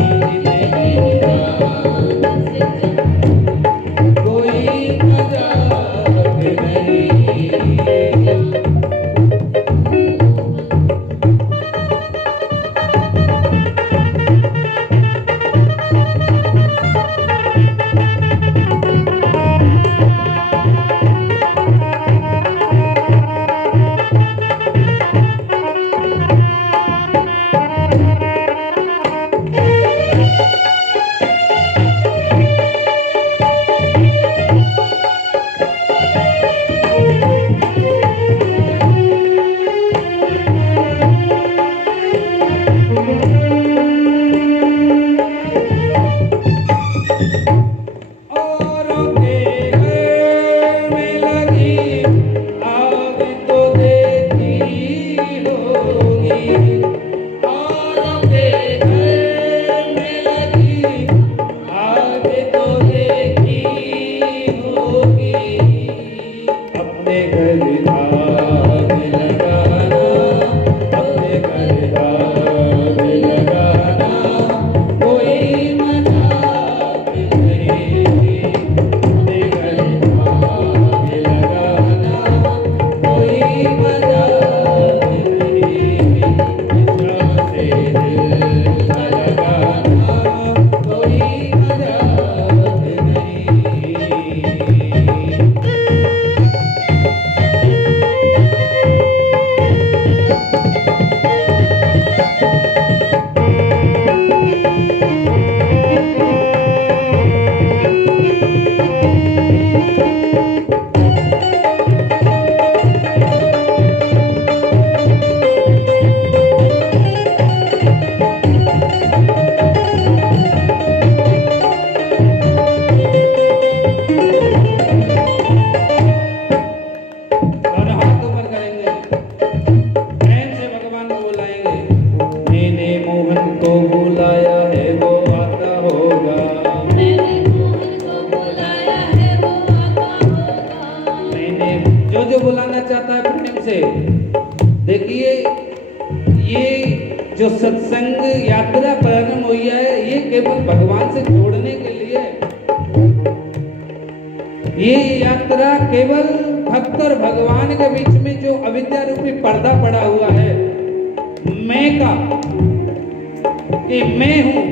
जिंदगी कोई मजाक नहीं। औरों के घर में लगी आग तो देखी होगी। औरों के घर में लगी आग तो देखी होगी। अपने घर आग लगाना, अपने घर आग लगाना कोई मजाक नहीं। अपने घर आग लगाना कोई मजाक नहीं। इतना से दिल लगाना कोई मजाक नहीं। और हाथ ऊपर करेंगे, प्रेम से भगवान को बुलाएंगे। मैंने मोहन को बुलाया है वो आता होगा। मैंने मोहन को बुलाया है वो आता होगा। मैंने जो बुलाना चाहता है प्रेम से। देखिए ये जो सत्संग यात्रा प्रारंभ हुई है ये केवल भगवान से जोड़ने के लिए है। ये यात्रा केवल भक्त और भगवान के बीच में जो अविद्या रूपी पर्दा पड़ा हुआ है मैं का, कि मैं हूं,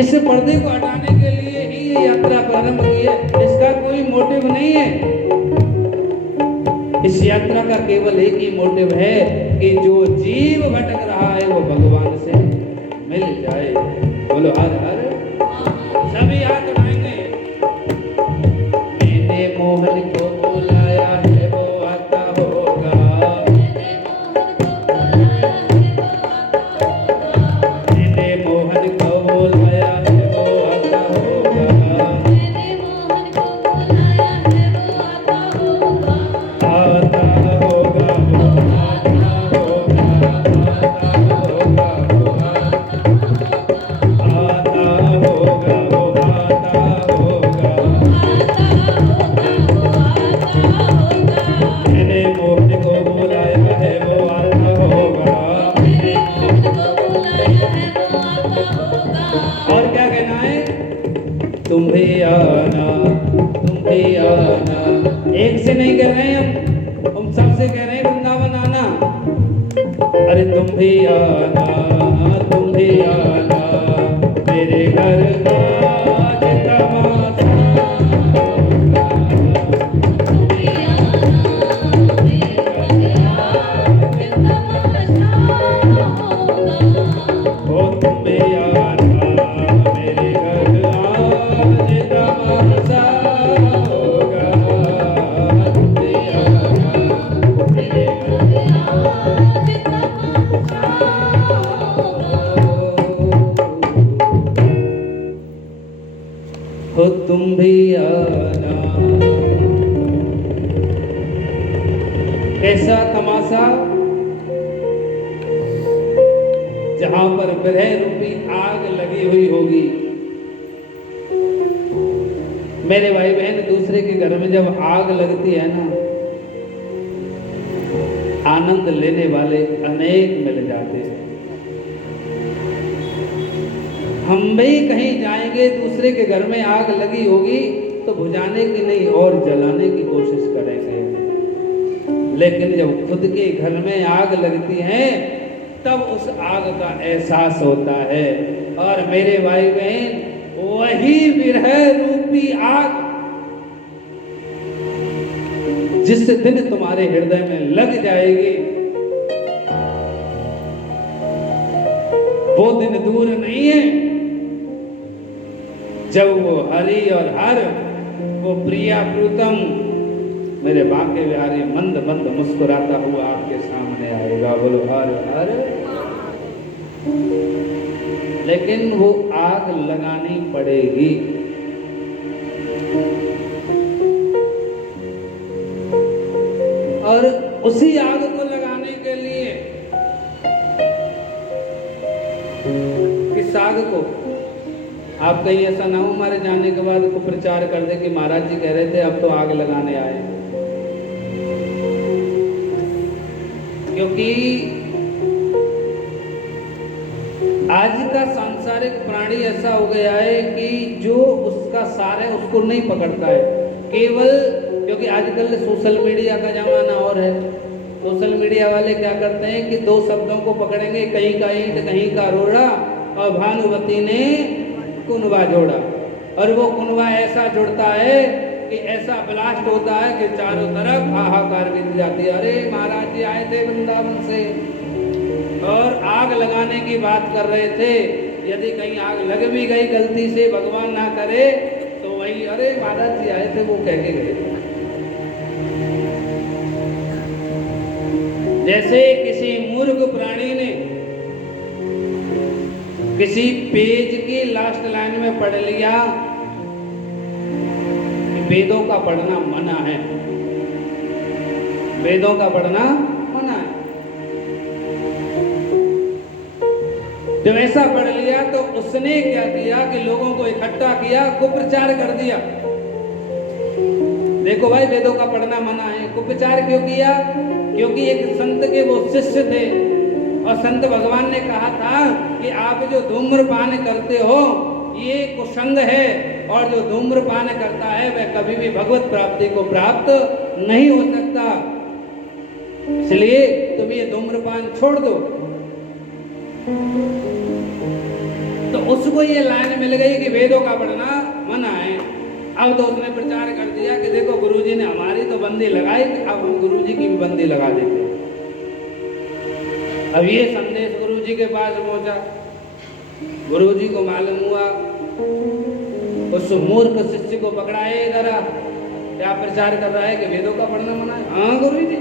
इस पर्दे को हटाने के लिए ही ये यात्रा प्रारंभ हुई है। इसका कोई मोटिव नहीं है। इस यात्रा का केवल एक ही मोटिव है कि जो जीव भटक रहा है वो भगवान से मिल जाए। बोलो हर हर। सभी हाथ उठाएंगे। मैंने मोहन को बुलाया है वो आता होगा। मैंने मोहन को बुलाया है वो आता होगा। मैंने मोहन को बुलाया है वो आता होगा। मैंने मोहन को बुलाया है वो आता होगा। आता होगा वो आता होगा। आता होगा वो आता होगा वो आता होगा। मैंने मोहन को बुलाया है वो आता होगा। और क्या कहना है? तुम भी आना, तुम भी आना। एक से नहीं कह रहे हैं हम सबसे कह रहे हैं वृंदावन आना। अरे तुम भी आना, तुम भी आना मेरे घर का आज तमाशा होगा। तुम भी ओ तुम भी आना मेरे घर आज तमाशा होगा। तुम भी आना मेरे घर हो तुम भी आना। कैसा तमाशा जहां पर विरह रूपी आग लगी हुई होगी। मेरे भाई बहन दूसरे के घर में जब आग लगती है ना, आनंद लेने वाले अनेक मिल जाते हैं। हम भी कहीं जाएंगे, दूसरे के घर में आग लगी होगी तो बुझाने की नहीं और जलाने की कोशिश करेंगे, लेकिन जब खुद के घर में आग लगती है तब उस आग का एहसास होता है। और मेरे भाई बहन, वही विरह रूपी आग जिस दिन तुम्हारे हृदय में लग जाएगी, वो दिन दूर नहीं है जब वो हरि और हर, वो प्रिया प्रीतम मेरे बांके बिहारी मंद मंद मुस्कुराता हुआ आपके सामने आएगा। बोलो हर हर। लेकिन वो आग लगानी पड़ेगी। और उसी आग को लगाने के लिए किस आग को, आप कहीं ऐसा ना हो हमारे जाने के बाद को प्रचार कर दे कि महाराज जी कह रहे थे अब तो आग लगाने आए। क्योंकि आज का सांसारिक प्राणी ऐसा हो गया है कि जो उसका सार है उसको नहीं पकड़ता है, केवल क्योंकि आजकल सोशल मीडिया का जमाना और है। सोशल मीडिया वाले क्या करते हैं कि दो शब्दों को पकड़ेंगे, कहीं का ईंट कहीं का रोड़ा, और भानुवती ने कुनवा जोड़ा, और वो कुनवा ऐसा जुड़ता है कि ऐसा ब्लास्ट होता है कि चारों तरफ हाहाकार बीत जाती है। अरे महाराज जी आए थे वृंदावन से और आग लगाने की बात कर रहे थे, यदि कहीं आग लग भी गई गलती से, भगवान ना करे, तो वही अरे महाराज जी आए थे वो कह के गए। जैसे किसी मूर्ख प्राणी ने किसी पेज की लास्ट लाइन में पढ़ लिया कि वेदों का पढ़ना मना है, वेदों का पढ़ना मना है। जब ऐसा पढ़ लिया तो उसने क्या किया कि लोगों को इकट्ठा किया, कुप्रचार कर दिया। देखो भाई वेदों का पढ़ना मना है। कुप्रचार क्यों किया? क्योंकि एक संत के वो शिष्य थे और संत भगवान ने कहा था कि आप जो धूम्रपान करते हो ये कुसंग है, और जो धूम्रपान करता है वह कभी भी भगवत प्राप्ति को प्राप्त नहीं हो सकता, इसलिए तुम ये धूम्रपान छोड़ दो। तो उसको ये लाइन मिल गई कि वेदों का पढ़ना मना है। अब तो उसने प्रचार कर दिया कि देखो गुरुजी ने हमारी तो बंदी लगाई, अब हम गुरुजी की भी बंदी लगा देते। अब ये संदेश गुरुजी के पास पहुंचा, गुरुजी को मालूम हुआ, उस मूर्ख शिष्य को पकड़ाए, जरा क्या प्रचार कर रहा है कि वेदों का पढ़ना मना है। हाँ गुरुजी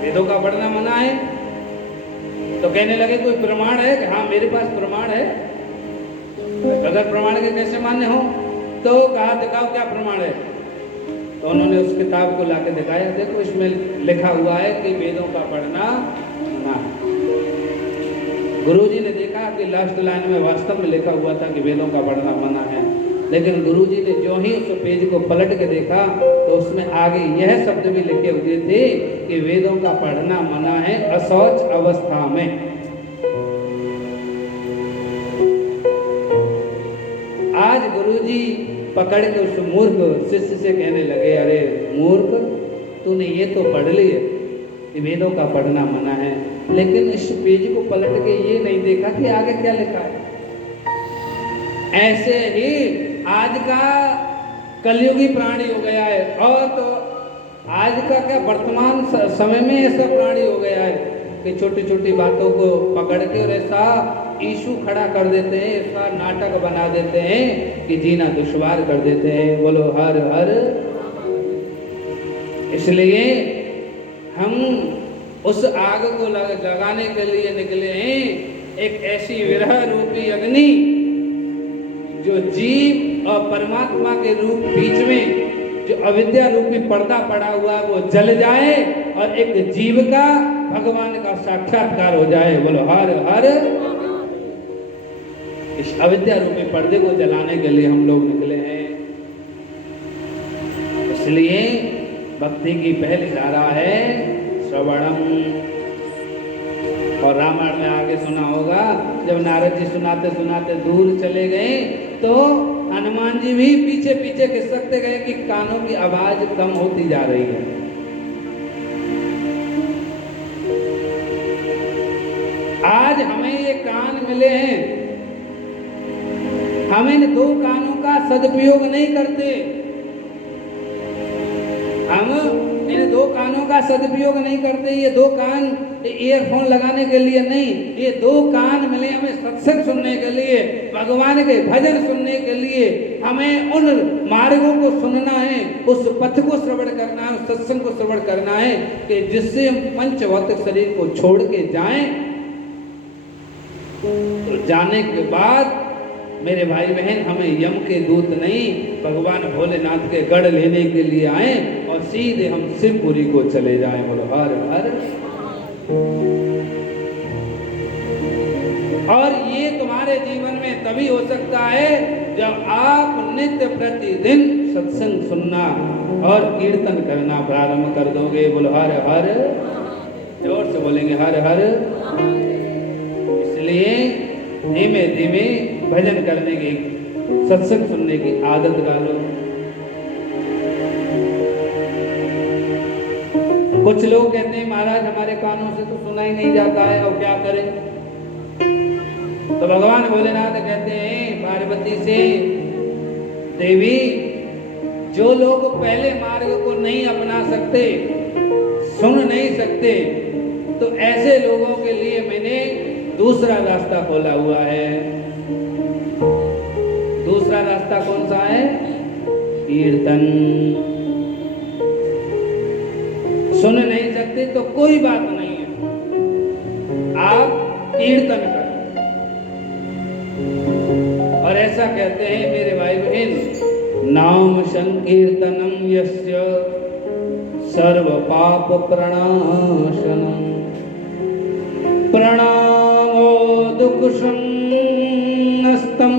वेदों का पढ़ना मना है। तो कहने लगे कोई प्रमाण है? कि हाँ मेरे पास प्रमाण है। अगर प्रमाण के कैसे मान्य हो? तो कहा दिखाओ क्या प्रमाण है। तो उन्होंने उस किताब को लाके दिखाया, देखो इसमें लिखा हुआ है कि वेदों का पढ़ना मना है। गुरुजी ने देखा कि लास्ट लाइन में वास्तव में लिखा हुआ था कि वेदों का पढ़ना मना है, लेकिन गुरुजी ने जो ही उस पेज को पलट के देखा तो उसमें आगे यह शब्द भी लिखे हुए थे कि वेदों का पढ़ना मना है अशौच अवस्था में। आज गुरुजी पकड़ के उस मूर्ख शिष्य से कहने लगे, अरे मूर्ख तूने ये तो पढ़ लिया कि वेदों का पढ़ना मना है, लेकिन इस पेज को पलट के ये नहीं देखा कि आगे क्या लिखा है। ऐसे ही आज का कलयुगी प्राणी हो गया है, और तो आज का क्या वर्तमान समय में ऐसा प्राणी हो गया है कि छोटी छोटी बातों को पकड़ के और ऐसा इशू खड़ा कर देते हैं, ऐसा नाटक बना देते हैं कि जीना दुश्वार कर देते हैं। बोलो हर हर। इसलिए हम उस आग को लगाने के लिए निकले हैं, एक ऐसी विरह रूपी अग्नि जो जीव और परमात्मा के रूप बीच में जो अविद्या रूपी पर्दा पड़ा हुआ है वो जल जाए और एक जीव का भगवान का साक्षात्कार हो जाए। बोलो हर हर। इस अविद्या रूपी पर्दे को जलाने के लिए हम लोग निकले हैं। इसलिए भक्ति की पहली धारा है श्रवणम। और रामायण में आगे सुना होगा, जब नारद जी सुनाते सुनाते दूर चले गए तो हनुमान जी भी पीछे पीछे खिसकते गए कि कानों की आवाज कम होती जा रही है। आज हमें ये कान मिले हैं, हम इन दो कानों का सदुपयोग नहीं करते, हम इन दो कानों का सदुपयोग नहीं करते। ये दो कान ईयरफोन लगाने के लिए नहीं, ये दो कान मिले हमें सत्संग सुनने के लिए, भगवान के भजन सुनने के लिए। हमें उन मार्गों को सुनना है, उस पथ को श्रवण करना है, उस सत्संग को श्रवण करना है कि जिससे हम पंचभौतिक शरीर को छोड़ के जाएं। तो जाने के बाद मेरे भाई बहन, हमें यम के दूत नहीं, भगवान भोलेनाथ के गढ़ लेने के लिए आए और सीधे हम शिवपुरी को चले जाएं। बोलो हर हर। और ये तुम्हारे जीवन में तभी हो सकता है जब आप नित्य प्रतिदिन सत्संग सुनना और कीर्तन करना प्रारंभ कर दोगे। बोलो हर हर। जोर से बोलेंगे हर हर। इसलिए धीमे धीमे भजन करने की, सत्संग सुनने की आदत डालो। कुछ लोग कहते हैं महाराज हमारे कानों से तो सुना ही नहीं जाता है, अब क्या करें? तो भगवान भोलेनाथ कहते हैं पार्वती से, देवी जो लोग पहले मार्ग को नहीं अपना सकते, सुन नहीं सकते, तो ऐसे लोगों के लिए मैंने दूसरा रास्ता खोला हुआ है। दूसरा रास्ता कौन सा है? कीर्तन। सुन नहीं सकते तो कोई बात नहीं है, आप कीर्तन करें। और ऐसा कहते हैं मेरे भाई बहन, नाम संकीर्तनम यस्य सर्व पाप प्रणाशनम, प्रणामो दुख संनस्तम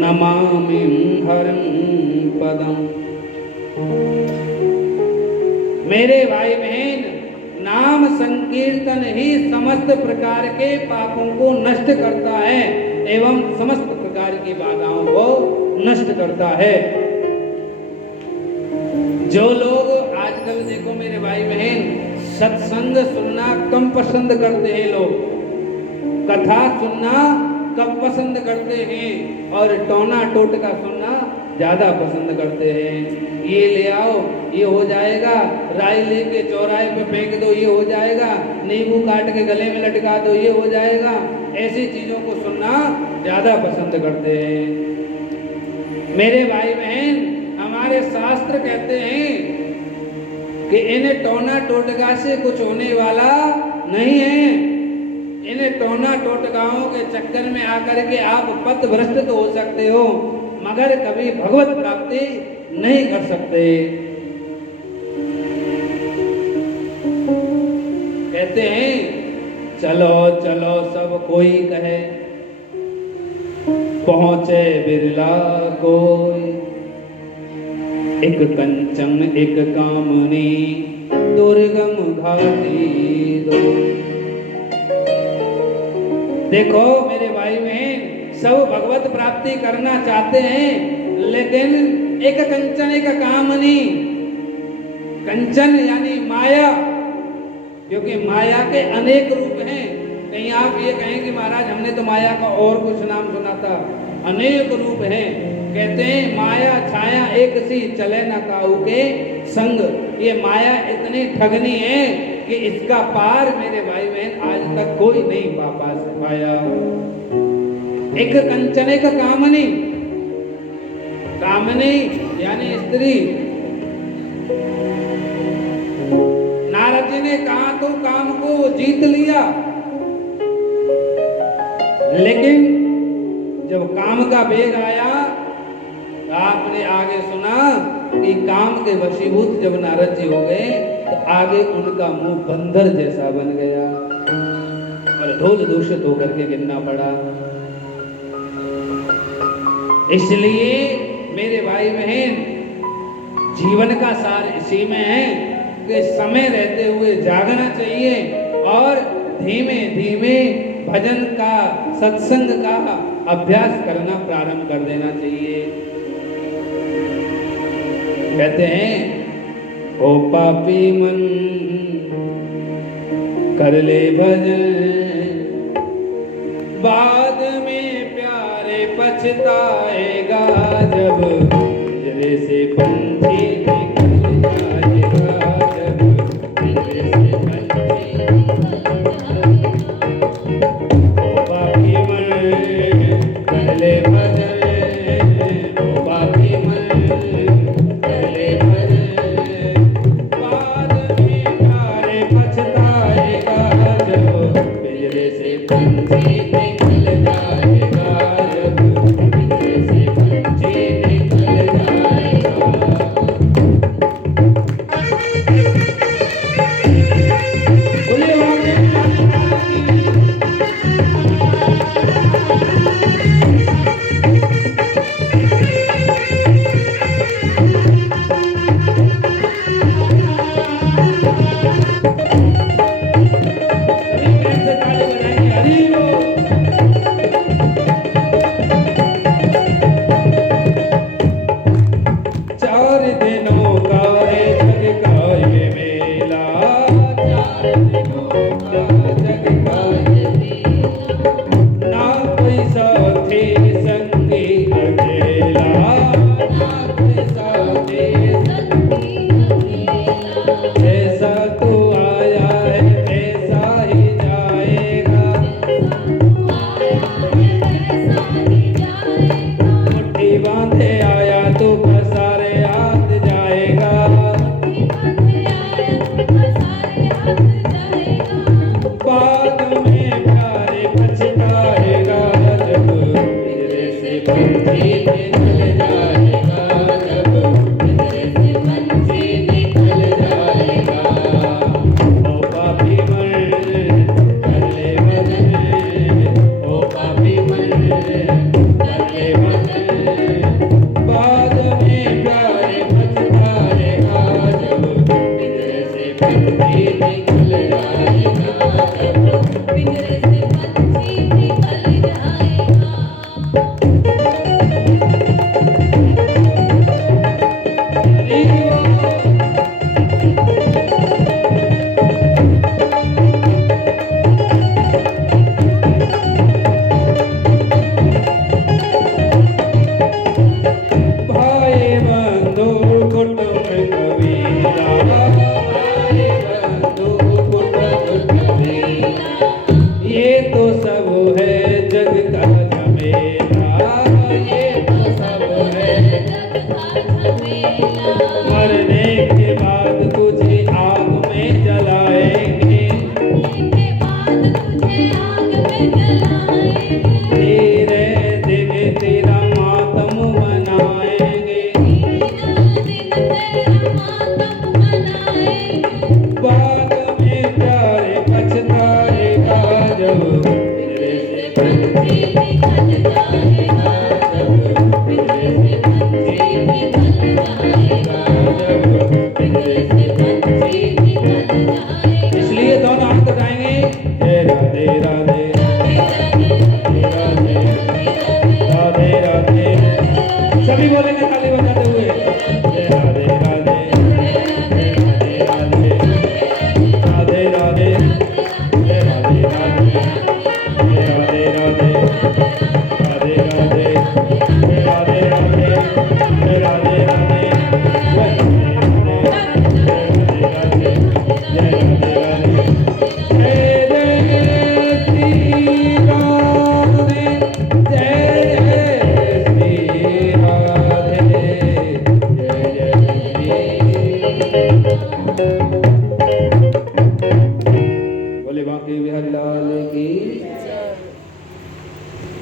नमामि हरं पदम। मेरे भाई बहन, नाम संकीर्तन ही समस्त प्रकार के पापों को नष्ट करता है एवं समस्त प्रकार की बाधाओं को नष्ट करता है। जो लोग आजकल देखो मेरे भाई बहन, सत्संग सुनना कम पसंद करते हैं, लोग कथा सुनना कम पसंद करते हैं और टोना टोटका सुनना ज्यादा पसंद करते हैं। ये ले आओ, ये हो जाएगा, राई लेके चौराहे पे फेंक दो, ये हो जाएगा, नींबू काट के गले में लटका दो, ये हो जाएगा। ऐसी चीजों को सुनना ज्यादा पसंद करते हैं। मेरे भाई बहन, हमारे शास्त्र कहते हैं कि इन्हें टोना टोटका से कुछ होने वाला नहीं है। इन्हें टोना टोटकाओं के चक्कर में आकर के आप पथभ्रष्ट तो हो सकते हो, मगर कभी भगवत प्राप्ति नहीं कर सकते। कहते हैं चलो चलो सब कोई कहे, पहुंचे बिरला कोई, एक कंचन एक कामनी दुर्गम घाटी दो। देखो मेरे भाई बहन, सब भगवत प्राप्ति करना चाहते हैं, लेकिन एक कंचन एक कामनी, कंचन यानी माया, क्योंकि माया के अनेक रूप हैं। कहीं आप ये कहें कि महाराज हमने तो माया का और कुछ नाम सुना था, अनेक रूप हैं। कहते हैं माया छाया एक सी चले न काऊ के संग। ये माया इतनी ठगनी है कि इसका पार मेरे भाई बहन आज तक कोई नहीं पाया। एक कंचन एक कामनी, कामनी यानी स्त्री। नारद जी ने कहा तो काम को जीत लिया, लेकिन जब काम का वेग आया, आपने आगे सुना कि काम के वशीभूत जब नारद जी हो गए तो आगे उनका मुंह बंदर जैसा बन गया और धूल दूषित होकर के गिरना पड़ा। इसलिए मेरे भाई बहन, जीवन का सार इसी में है कि समय रहते हुए जागना चाहिए और धीमे धीमे भजन का, सत्संग का अभ्यास करना प्रारंभ कर देना चाहिए। कहते हैं ओ पापी मन कर ले भजन, बाद में प्यारे पछताएगा, जब पिंजरे से पंछी निकल जाएगा, जब पिंजरे से पंछी ओ पापी मन कर ले भजन, ओ पापी मन कर ले भजन, बाद में प्यारे पछताएगा, जब पिंजरे से पंछी निकल जाएगा, जब पिंजरे से पंछी निकल जाएगा। बोलिए वाके सभी प्रेम से ताली बजाएंगे, हरि बोल। चार दिनों का है जग का ये मेला, चार दिनों का जग का ये मेला, ना कोई साथी संगी अकेला, ना कोई साथी संगी अकेला, जैसा तू आया है वैसा ही जाएगा, मुट्ठी बांधे आया तू पसारे हाथ जाएगा, बाद में प्यारे पछताएगा, जब पिंजरे से पंछी निकल जाएगा, जब पिंजरे से पंछी निकल जाएगा। ओ पापी मन कर ले भजन, ओ पापी मन कर ले भजन, बाद में प्यारे पछताएगा, जब पिंजरे से पंछी निकल जाएगा, जब पिंजरे से पंछी निकल जाएगा। हरि बोल। भाई बंधु कुटुंब कबीरा, भाई बंधु कुटुंब कबीरा, ये तो सब है जग का झमेला, ये तो सब है जग का झमेला, मरने के बाद तुझे आग में जलाएंगे, के बाद तुझे आग में जलाएंगे, धीरे धीरे तेरा मातम मनाएंगे, दिन तेरा मातम मनाएंगे, बाद में प्यारे पछताएगा, जब पिंजरे से पंछी निकल जाएगा, जब पिंजरे से पंछी निकल जाएगा, जब पिंजरे से पंछी निकल जाएगा। इसलिए दोनों हाथ उठाएंगे, जय राधे राधे राधे राधे राधे, सभी बोलेंगे ताली बजाते हुए, जय राधे राधे राधे राधे राधे राधे, जय राधे राधे जय राधे राधे राधे राधे, जय राधे राधे जय राधे राधे जय राधे राधे जय राधे राधे, जय जय श्री राधे, जय जय श्री राधे, जय जय बोले बांके बिहारी लाल की।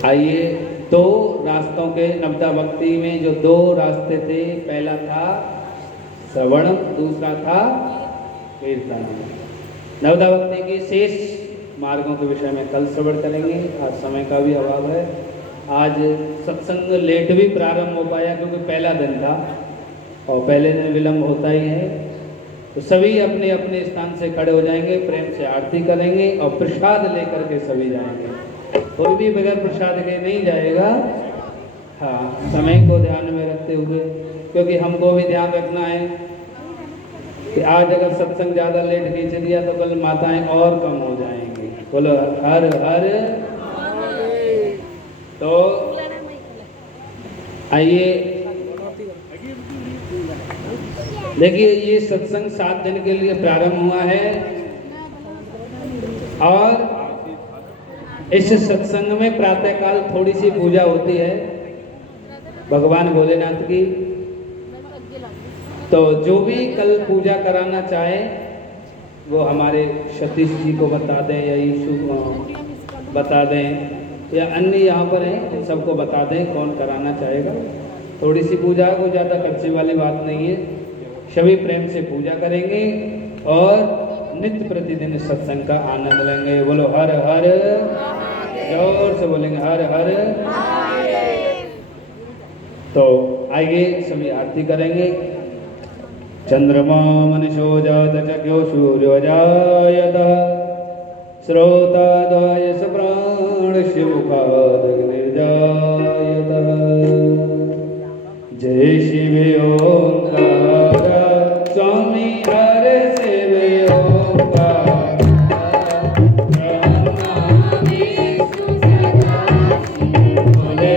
आइए, दो रास्तों के नवदा भक्ति में जो दो रास्ते थे, पहला था श्रवण, दूसरा था कीर्तन। नवदा भक्ति की शेष मार्गों के विषय में कल श्रवण करेंगे, आज समय का भी अभाव है। आज सत्संग लेट भी प्रारंभ हो पाया क्योंकि पहला दिन था और पहले दिन विलंब होता ही है। तो सभी अपने अपने स्थान से खड़े हो जाएंगे, प्रेम से आरती करेंगे और प्रसाद लेकर के सभी जाएंगे। कोई भी बगैर प्रसाद के नहीं जाएगा। हाँ, समय को ध्यान में रखते हुए, क्योंकि हमको भी ध्यान रखना है कि आज अगर सत्संग ज़्यादा लेट खींच लिया तो कल माताएं और कम हो जाएंगी। बोलो हर हर। तो आइए, देखिए ये सत्संग 7 दिन के लिए प्रारंभ हुआ है और इस सत्संग में प्रातःकाल थोड़ी सी पूजा होती है भगवान भोलेनाथ की। तो जो भी कल पूजा कराना चाहे वो हमारे सतीश जी को बता दें या यीशु को बता दें या अन्य यहाँ पर हैं उन सबको बता दें कौन कराना चाहेगा। थोड़ी सी पूजा, कोई ज़्यादा खर्चे वाली बात नहीं है। सभी प्रेम से पूजा करेंगे और नित्य प्रतिदिन सत्संग का आनंद लेंगे। बोलो हर हर, जोर से बोलेंगे हर हर। तो आइए सभी आरती करेंगे। चंद्रमा मनुष्यो जात चक्यो सूर्यो जायतः श्रोतादाय स प्राणस्य मुखादग्निर्जायतः। जय शिव ओंकार स्वामी हर शिव ओंकार। भोले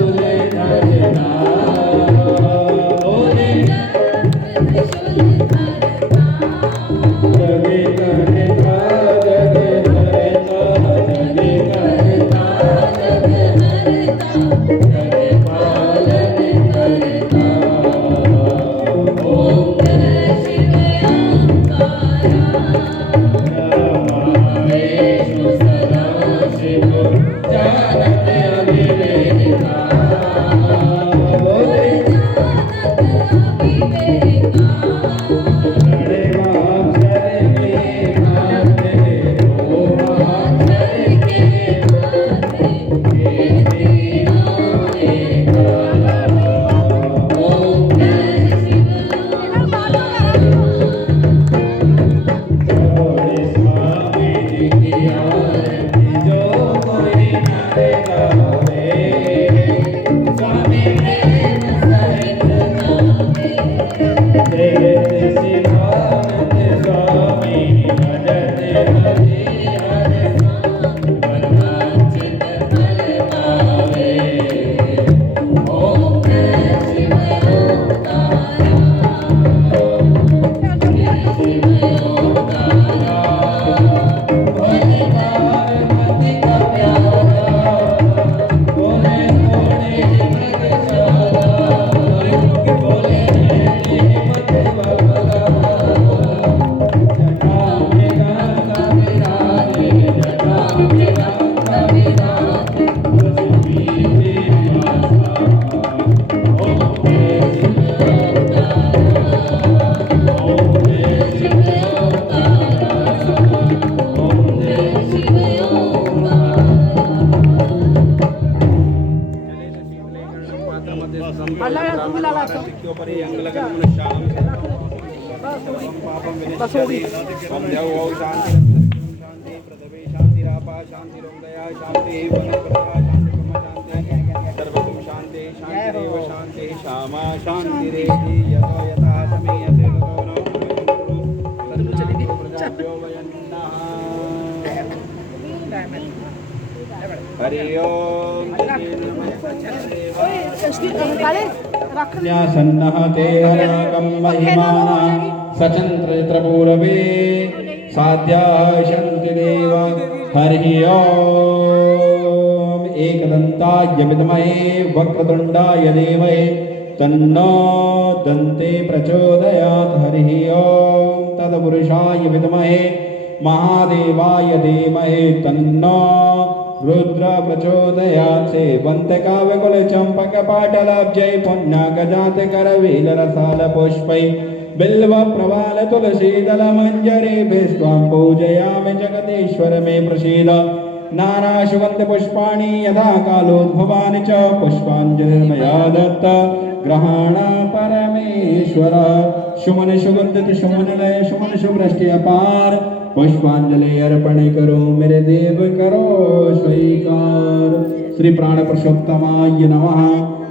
भोले नाथ समासी हरे नाम ओम जय शिव जग परियंगलगन मनुष्याणं सर्वं पापं विनश्यति ओम देवो शांति शांति पृथ्वी शांतिरापा शांतिरोम दया शांति वनस्पतयः शांति ब्रह्म शांति सर्वं शांति शांतिरेव शांति क्षमा शांतिरेधि यतो यथा समीयते ततो न प्रजाभ्यो वयन्नः हरि ओम सन्नः ते हराकं महिमाना सचन्द्रपूरवे साध्याः शन्ति देव हरि ओम एकदन्ताय विद्महे वक्रतुण्डाय धीमहि तन्नो दन्ते प्रचोदयात् हरि ओम तत्पुरुषाय विद्महे महादेवाय धीमहि तन्नो रुद्र प्रचोदयात् सेवन्ते काव्यकुल चंपक पाटलाब्जै पुण्याकजात करवील रसाल पुष्पै बिल्व प्रवाल तुलसीदल मंजरी भिस्त्वां पूजयामि जगदीश्वर मे प्रसीद नाना सुगन्ध पुष्पाणि यथा कालोद्भवानि च पुष्पाञ्जलिर्मया दत्त ग्रहाण परमेश्वर सुमन सुगंधित सुमनलय सुमन सुवृष्टि अपार पुष्पांजलि अर्पण करो मेरे देव करो स्वीकार श्री प्राण पुरुषोत्तमाय नमः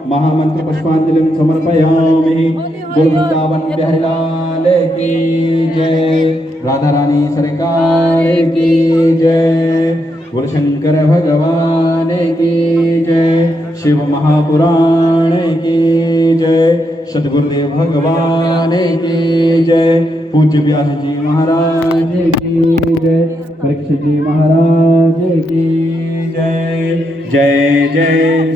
महामंत्र पुष्पांजलि समर्पयामि गुरु वृंदावन बिहारी लाल की जय राधा रानी सरकार की जय गुरु शंकर भगवान की जय शिव महापुराण की जय सद्गुरुदेव भगवान की जय पूज्य व्यास जी महाराज की जय परीक्षित जी महाराज की जय जय जय